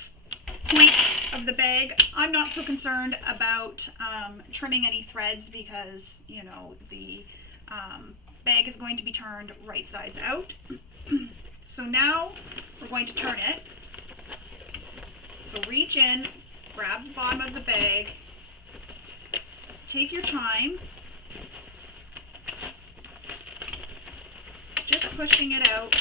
point of the bag, I'm not so concerned about trimming any threads because, you know, the bag is going to be turned right sides out. So now we're going to turn it. So reach in, grab the bottom of the bag, take your time, just pushing it out.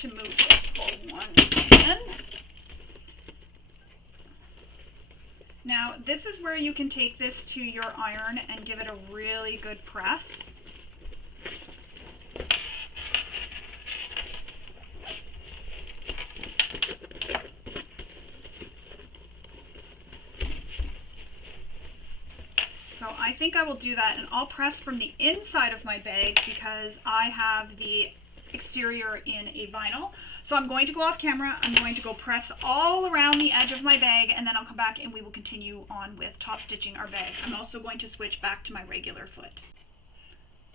To move this fold once again. Now this is where you can take this to your iron and give it a really good press. So I think I will do that, and I'll press from the inside of my bag because I have the exterior in a vinyl. So I'm going to go off camera, I'm going to go press all around the edge of my bag, and then I'll come back and we will continue on with top stitching our bag. I'm also going to switch back to my regular foot.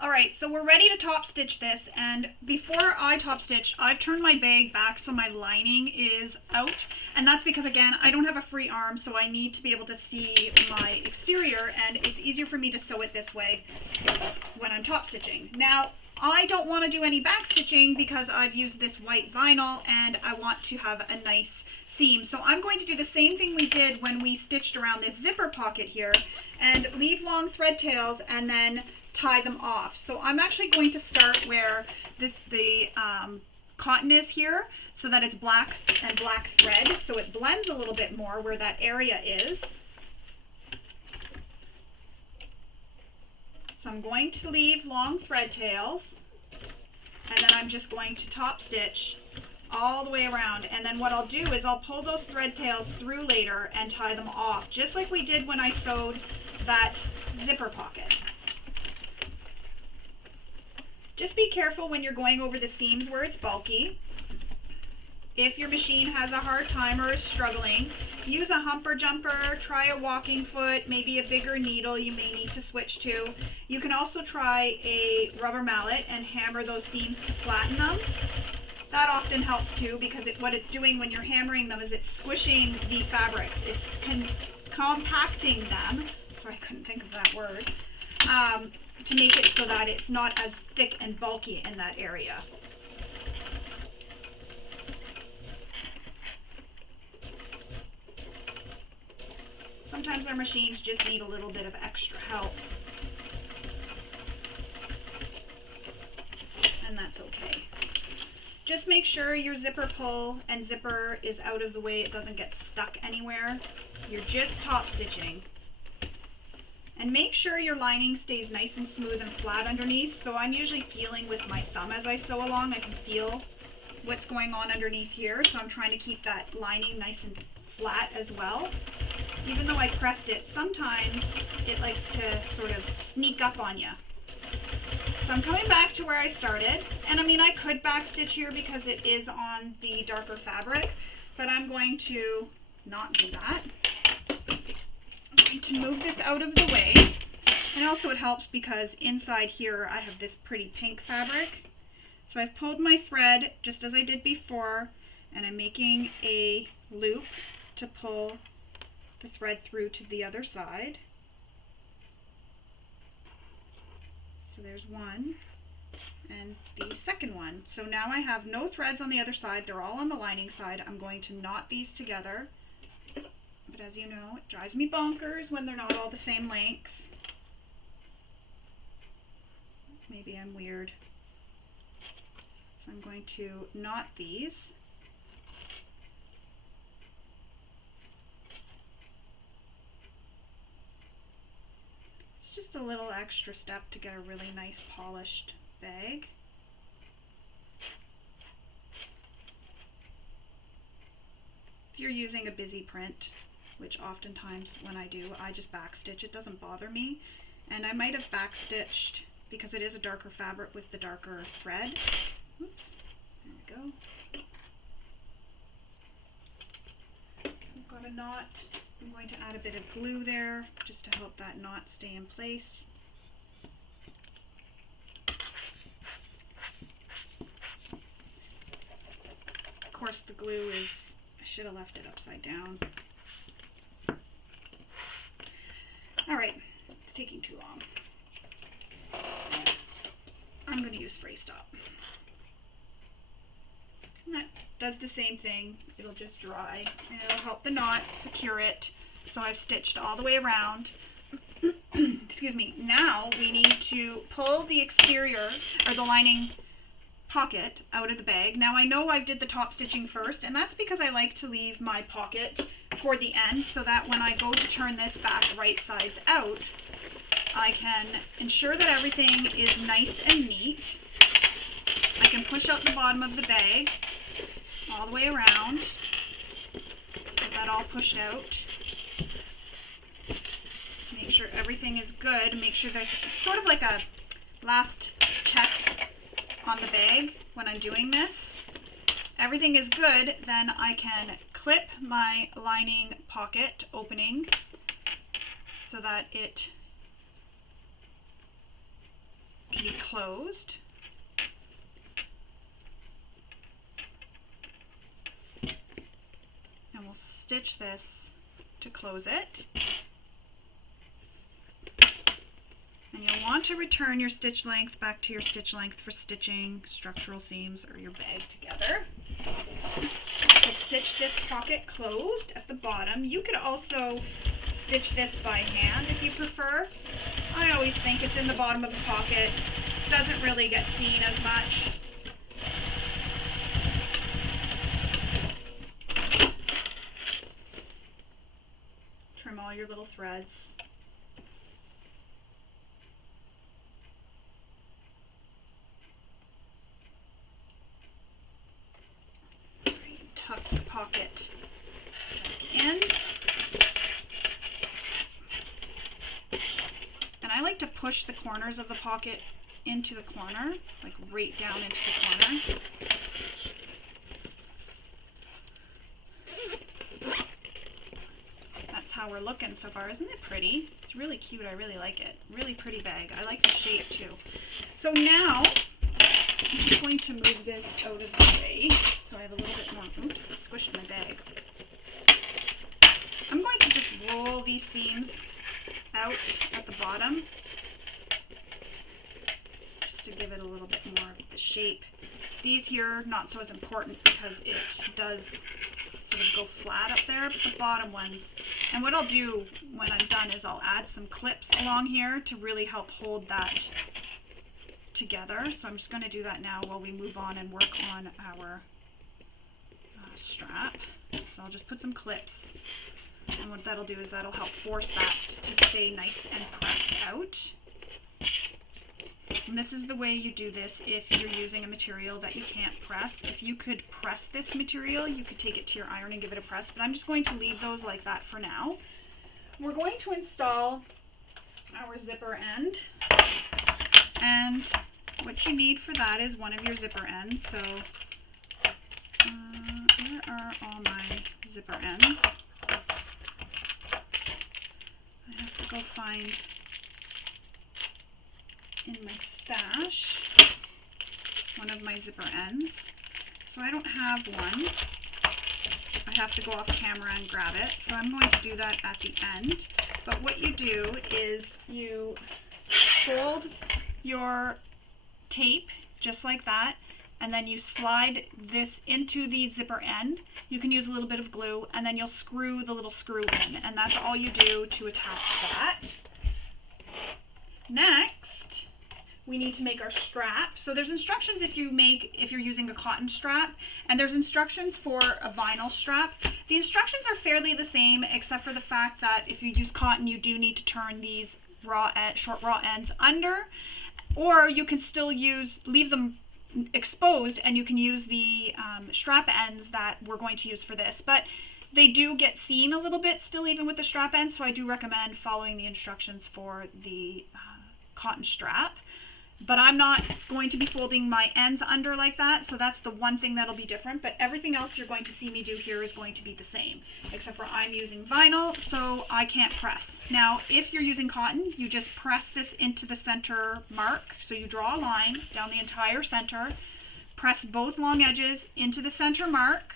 Alright, so we're ready to top stitch this, and before I top stitch, I've turned my bag back so my lining is out, and that's because, again, I don't have a free arm, so I need to be able to see my exterior, and it's easier for me to sew it this way when I'm top stitching. Now, I don't want to do any back stitching because I've used this white vinyl and I want to have a nice seam. So I'm going to do the same thing we did when we stitched around this zipper pocket here and leave long thread tails and then tie them off. So I'm actually going to start where the cotton is here so that it's black and black thread, so it blends a little bit more where that area is. So I'm going to leave long thread tails, and then I'm just going to top stitch all the way around. And then what I'll do is I'll pull those thread tails through later and tie them off, just like we did when I sewed that zipper pocket. Just be careful when you're going over the seams where it's bulky. If your machine has a hard time or is struggling, use a humper jumper, try a walking foot, maybe a bigger needle you may need to switch to. You can also try a rubber mallet and hammer those seams to flatten them. That often helps too, because what it's doing when you're hammering them is it's squishing the fabrics. It's compacting them, sorry I couldn't think of that word, to make it so that it's not as thick and bulky in that area. Sometimes our machines just need a little bit of extra help, and that's okay. Just make sure your zipper pull and zipper is out of the way, it doesn't get stuck anywhere. You're just top stitching. And make sure your lining stays nice and smooth and flat underneath. So I'm usually feeling with my thumb as I sew along. I can feel what's going on underneath here, so I'm trying to keep that lining nice and flat as well. Even though I pressed it, sometimes it likes to sort of sneak up on you. So I'm coming back to where I started, and I mean I could back stitch here because it is on the darker fabric, but I'm going to not do that. I'm going to move this out of the way, and also it helps because inside here I have this pretty pink fabric. So I've pulled my thread just as I did before, and I'm making a loop to pull the thread through to the other side. So there's one and the second one. So now I have no threads on the other side, they're all on the lining side. I'm going to knot these together, but as you know, it drives me bonkers when they're not all the same length. Maybe I'm weird. So I'm going to knot these. It's just a little extra step to get a really nice polished bag. If you're using a busy print, which oftentimes when I do, I just backstitch, it doesn't bother me. And I might have backstitched because it is a darker fabric with the darker thread. Oops, there we go. I've got a knot. I'm going to add a bit of glue there just to help that knot stay in place. Of course, the glue is, I should have left it upside down. Alright, it's taking too long. I'm going to use Spray Stop. And that does the same thing. It'll just dry and it'll help the knot secure it. So I've stitched all the way around. Excuse me. Now we need to pull the exterior or the lining pocket out of the bag. Now I know I did the top stitching first, and that's because I like to leave my pocket for the end so that when I go to turn this back right sides out, I can ensure that everything is nice and neat. I can push out the bottom of the bag all the way around. Get that all pushed out. Make sure everything is good. Make sure there's sort of like a last check on the bag when I'm doing this. Everything is good, then I can clip my lining pocket opening so that it can be closed. And we'll stitch this to close it. And you'll want to return your stitch length back to your stitch length for stitching structural seams or your bag together. So stitch this pocket closed at the bottom. You could also stitch this by hand if you prefer. I always think it's in the bottom of the pocket. Doesn't really get seen as much. Trim all your little threads. Tuck the pocket back in. And I like to push the corners of the pocket into the corner, like right down into the corner. That's how we're looking so far. Isn't it pretty? It's really cute. I really like it. Really pretty bag. I like the shape too. So now I'm just going to move this out of the way so I have a little bit more. Oops, I squished my bag. I'm going to just roll these seams out at the bottom just to give it a little bit more of the shape. These here, not so as important because it does sort of go flat up there, but the bottom ones. And what I'll do when I'm done is I'll add some clips along here to really help hold that together. So I'm just going to do that now while we move on and work on our strap. So I'll just put some clips, and what that'll do is that'll help force that to stay nice and pressed out. And this is the way you do this if you're using a material that you can't press. If you could press this material, you could take it to your iron and give it a press, but I'm just going to leave those like that for now. We're going to install our zipper end, and what you need for that is one of your zipper ends. So where are all my zipper ends? I have to go find in my stash one of my zipper ends. So I don't have one. I have to go off camera and grab it. So I'm going to do that at the end. But what you do is you fold your tape just like that, and then you slide this into the zipper end. You can use a little bit of glue, and then you'll screw the little screw in, and that's all you do to attach that. Next, we need to make our strap. So there's instructions if you're using a cotton strap, and there's instructions for a vinyl strap. The instructions are fairly the same, except for the fact that if you use cotton, you do need to turn these short raw ends under, or you can still leave them exposed, and you can use the strap ends that we're going to use for this. But they do get seen a little bit still, even with the strap ends, so I do recommend following the instructions for the cotton strap. But I'm not going to be folding my ends under like that, so that's the one thing that'll be different. But everything else you're going to see me do here is going to be the same, except for I'm using vinyl, so I can't press. Now, if you're using cotton, you just press this into the center mark. So you draw a line down the entire center, press both long edges into the center mark,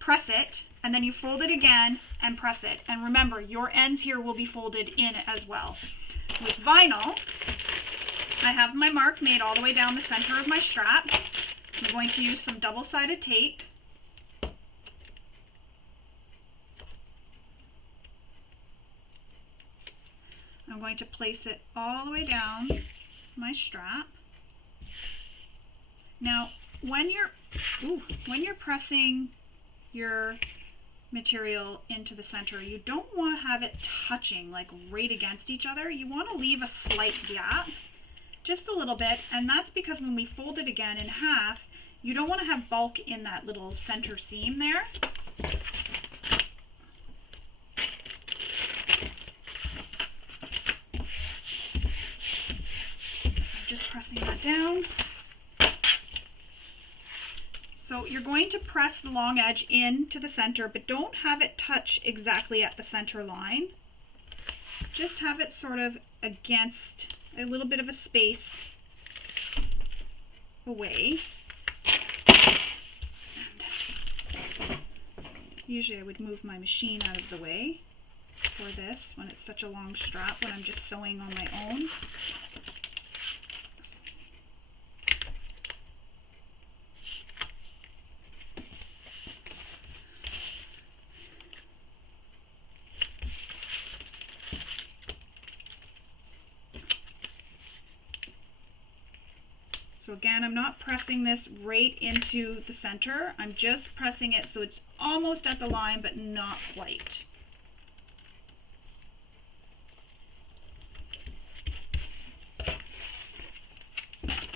press it, and then you fold it again and press it. And remember, your ends here will be folded in as well. With vinyl, I have my mark made all the way down the center of my strap. I'm going to use some double-sided tape. I'm going to place it all the way down my strap. Now, when you're pressing your material into the center, you don't want to have it touching like right against each other. You want to leave a slight gap, just a little bit, and that's because when we fold it again in half, you don't want to have bulk in that little center seam there. So I'm just pressing that down. So you're going to press the long edge into the center, but don't have it touch exactly at the center line. Just have it sort of against a little bit of a space away. And usually I would move my machine out of the way for this when it's such a long strap, when I'm just sewing on my own. So again, I'm not pressing this right into the center. I'm just pressing it so it's almost at the line, but not quite.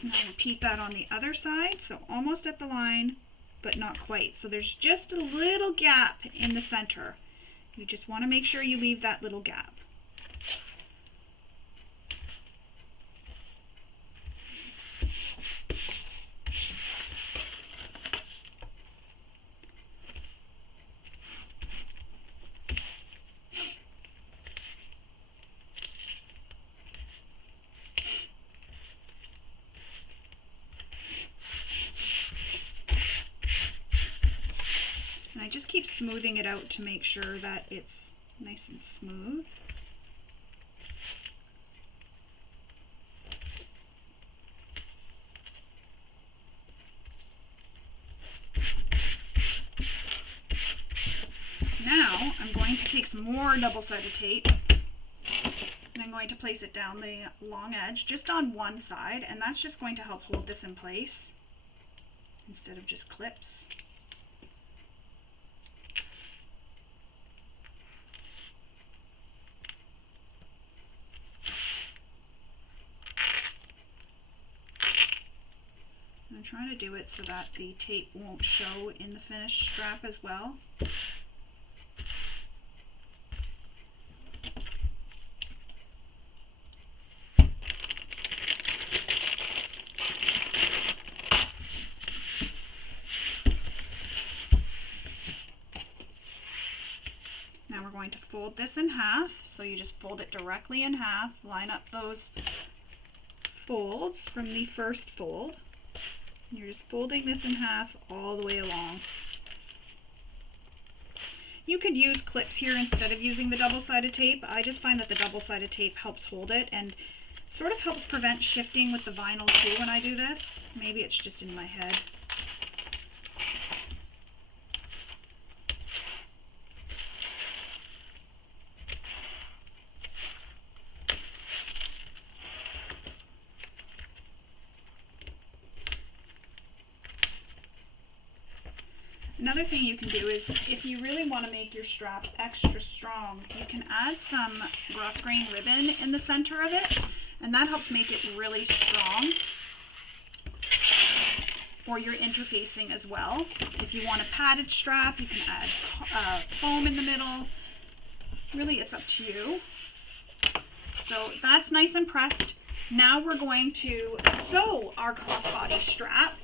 And I'll repeat that on the other side. So almost at the line, but not quite. So there's just a little gap in the center. You just want to make sure you leave that little gap. And I just keep smoothing it out to make sure that it's nice and smooth. Now I'm going to take some more double-sided tape, and I'm going to place it down the long edge just on one side, and that's just going to help hold this in place instead of just clips. I'm trying to do it so that the tape won't show in the finished strap as well. Now we're going to fold this in half, so you just fold it directly in half, line up those folds from the first fold. You're just folding this in half all the way along. You could use clips here instead of using the double-sided tape. I just find that the double-sided tape helps hold it and sort of helps prevent shifting with the vinyl too when I do this. Maybe it's just in my head. Another thing you can do is, if you really want to make your strap extra strong, you can add some grosgrain ribbon in the center of it, and that helps make it really strong for your interfacing as well. If you want a padded strap, you can add foam in the middle. Really, it's up to you. So that's nice and pressed. Now we're going to sew our crossbody strap.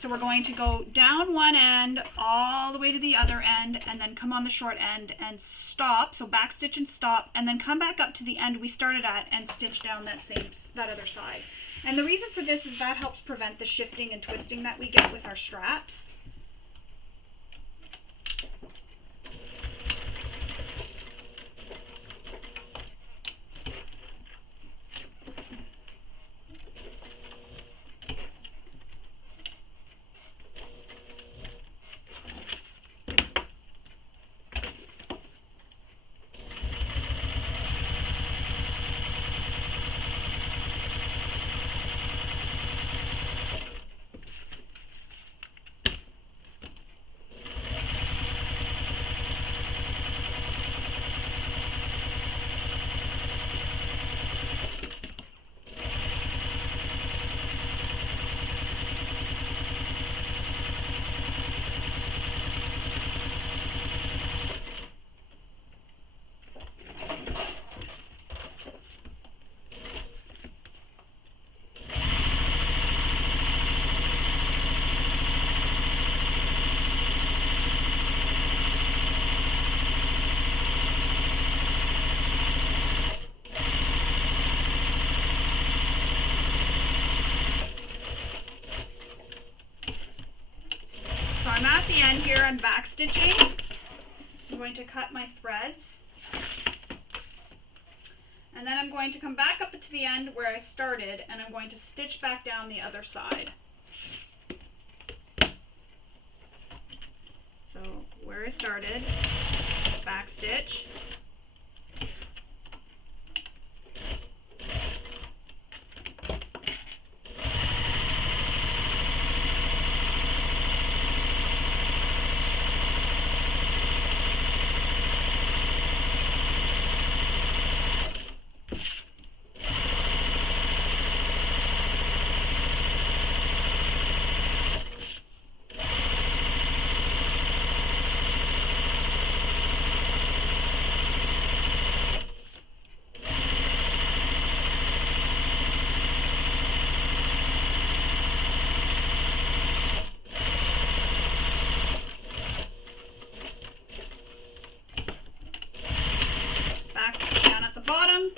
So we're going to go down one end all the way to the other end, and then come on the short end and stop. So back stitch and stop, and then come back up to the end we started at and stitch down that other side. And the reason for this is that helps prevent the shifting and twisting that we get with our straps. So I'm at the end here, I'm back stitching. I'm going to cut my threads. And then I'm going to come back up to the end where I started, and I'm going to stitch back down the other side. So where I started, back stitch.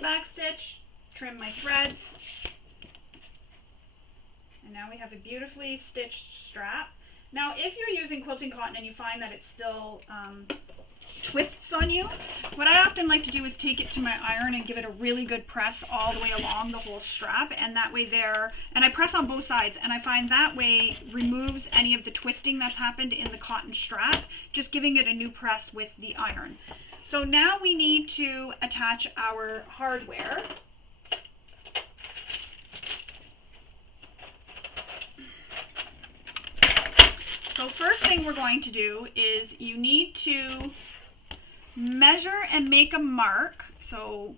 Back stitch, trim my threads, and now we have a beautifully stitched strap. Now if you're using quilting cotton and you find that it still twists on you, what I often like to do is take it to my iron and give it a really good press all the way along the whole strap, and that way and I press on both sides, and I find that way removes any of the twisting that's happened in the cotton strap, just giving it a new press with the iron. So now we need to attach our hardware. So first thing we're going to do is you need to measure and make a mark. So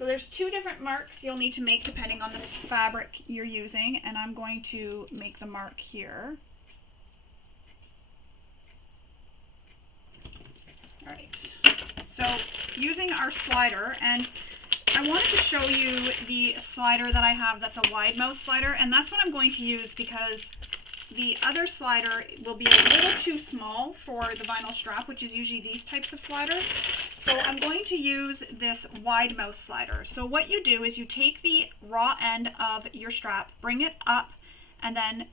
there's two different marks you'll need to make depending on the fabric you're using, and I'm going to make the mark here. Alright, so using our slider, and I wanted to show you the slider that I have that's a wide mouth slider, and that's what I'm going to use because the other slider will be a little too small for the vinyl strap, which is usually these types of sliders. So I'm going to use this wide mouth slider. So what you do is you take the raw end of your strap, bring it up, and then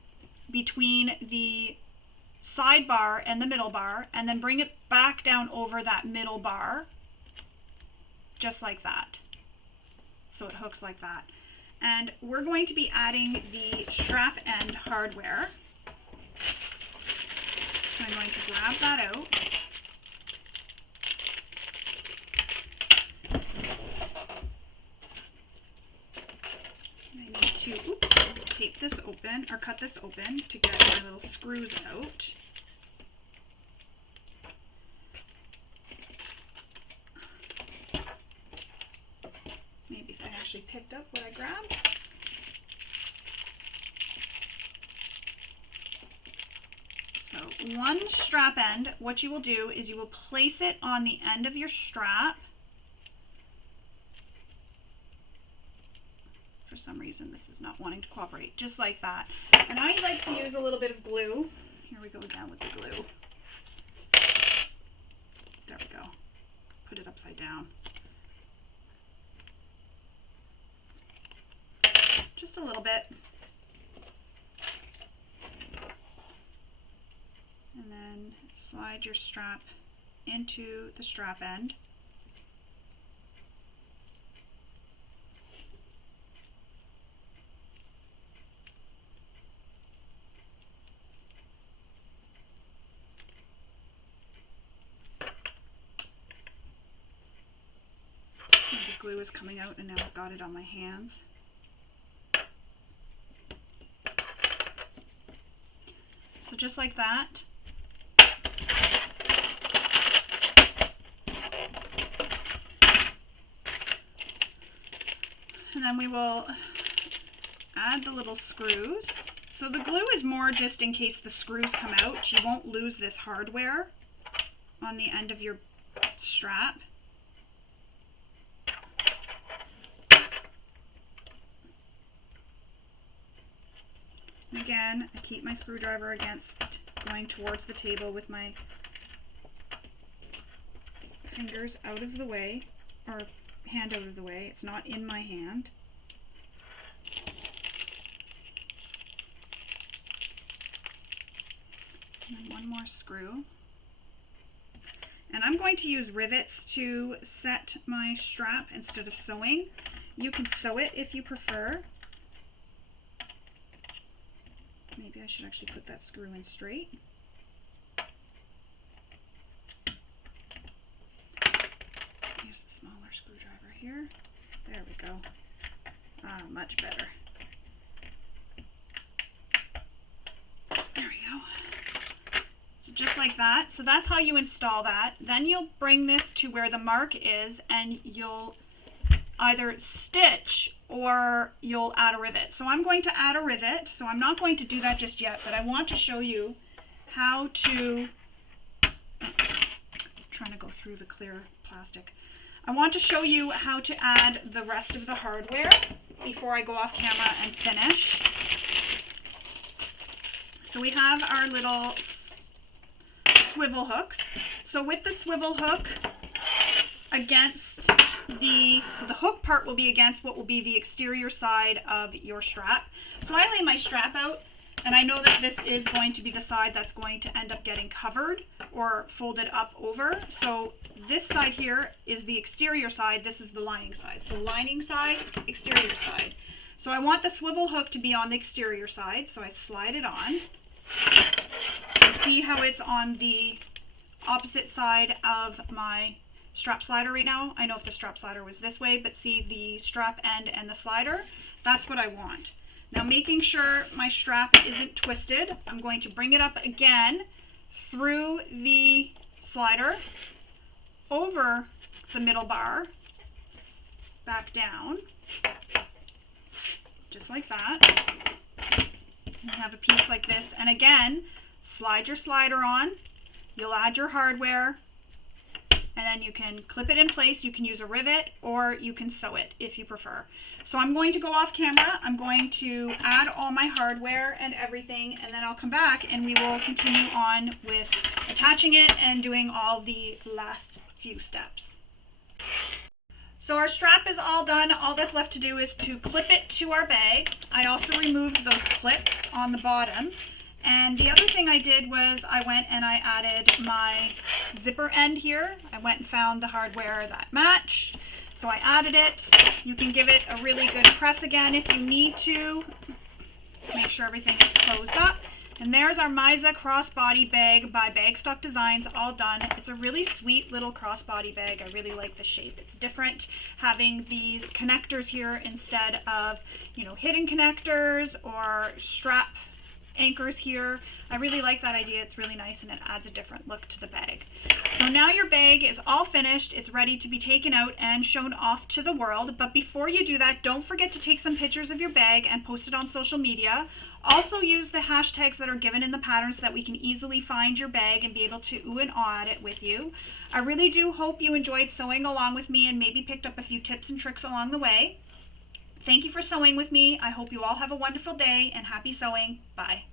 between the side bar and the middle bar, and then bring it back down over that middle bar, just like that. So it hooks like that. And we're going to be adding the strap end hardware. So I'm going to grab that out. I need to, oops. take this open, or cut this open to get my little screws out. Maybe if I actually picked up what I grabbed. So one strap end, what you will do is you will place it on the end of your strap. For some reason this is not wanting to cooperate, just like that. And I like to use a little bit of glue. Here we go again with the glue. There we go. Put it upside down. Just a little bit. And then slide your strap into the strap end. So the glue is coming out and now I've got it on my hands. So just like that. And then we will add the little screws. So the glue is more just in case the screws come out. You won't lose this hardware on the end of your strap. And again, I keep my screwdriver against going towards the table with my fingers out of the way, or hand out of the way. It's not in my hand. And then one more screw. And I'm going to use rivets to set my strap instead of sewing. You can sew it if you prefer. Maybe I should actually put that screw in straight. Here's the smaller screwdriver here. There we go. Much better. There we go. So just like that. So that's how you install that. Then you'll bring this to where the mark is and you'll either stitch or you'll add a rivet. So I'm going to add a rivet. So I'm not going to do that just yet, but I want to show you how to, trying to go through the clear plastic. I want to show you how to add the rest of the hardware before I go off camera and finish. So we have our little swivel hooks. So with the swivel hook against so the hook part will be against what will be the exterior side of your strap. So I lay my strap out and I know that this is going to be the side that's going to end up getting covered or folded up over. So this side here is the exterior side, this is the lining side. So lining side, exterior side. So I want the swivel hook to be on the exterior side, so I slide it on. See how it's on the opposite side of my strap slider right now. I know if the strap slider was this way, but see the strap end and the slider, that's what I want. Now making sure my strap isn't twisted, I'm going to bring it up again through the slider, over the middle bar, back down, just like that. You have a piece like this, and again, slide your slider on, you'll add your hardware, and then you can clip it in place. You can use a rivet or you can sew it if you prefer. So I'm going to go off camera. I'm going to add all my hardware and everything, and then I'll come back and we will continue on with attaching it and doing all the last few steps. So our strap is all done. All that's left to do is to clip it to our bag. I also removed those clips on the bottom. And the other thing I did was I went and I added my zipper end here. I went and found the hardware that matched. So I added it. You can give it a really good press again if you need to. Make sure everything is closed up. And there's our Mysa Crossbody Bag by Bagstock Designs, all done. It's a really sweet little crossbody bag. I really like the shape. It's different having these connectors here instead of, hidden connectors or strap anchors here. I really like that idea. It's really nice and it adds a different look to the bag. So now your bag is all finished. It's ready to be taken out and shown off to the world. But before you do that, don't forget to take some pictures of your bag and post it on social media. Also use the hashtags that are given in the pattern so that we can easily find your bag and be able to ooh and awe at it with you. I really do hope you enjoyed sewing along with me and maybe picked up a few tips and tricks along the way. Thank you for sewing with me. I hope you all have a wonderful day and happy sewing. Bye.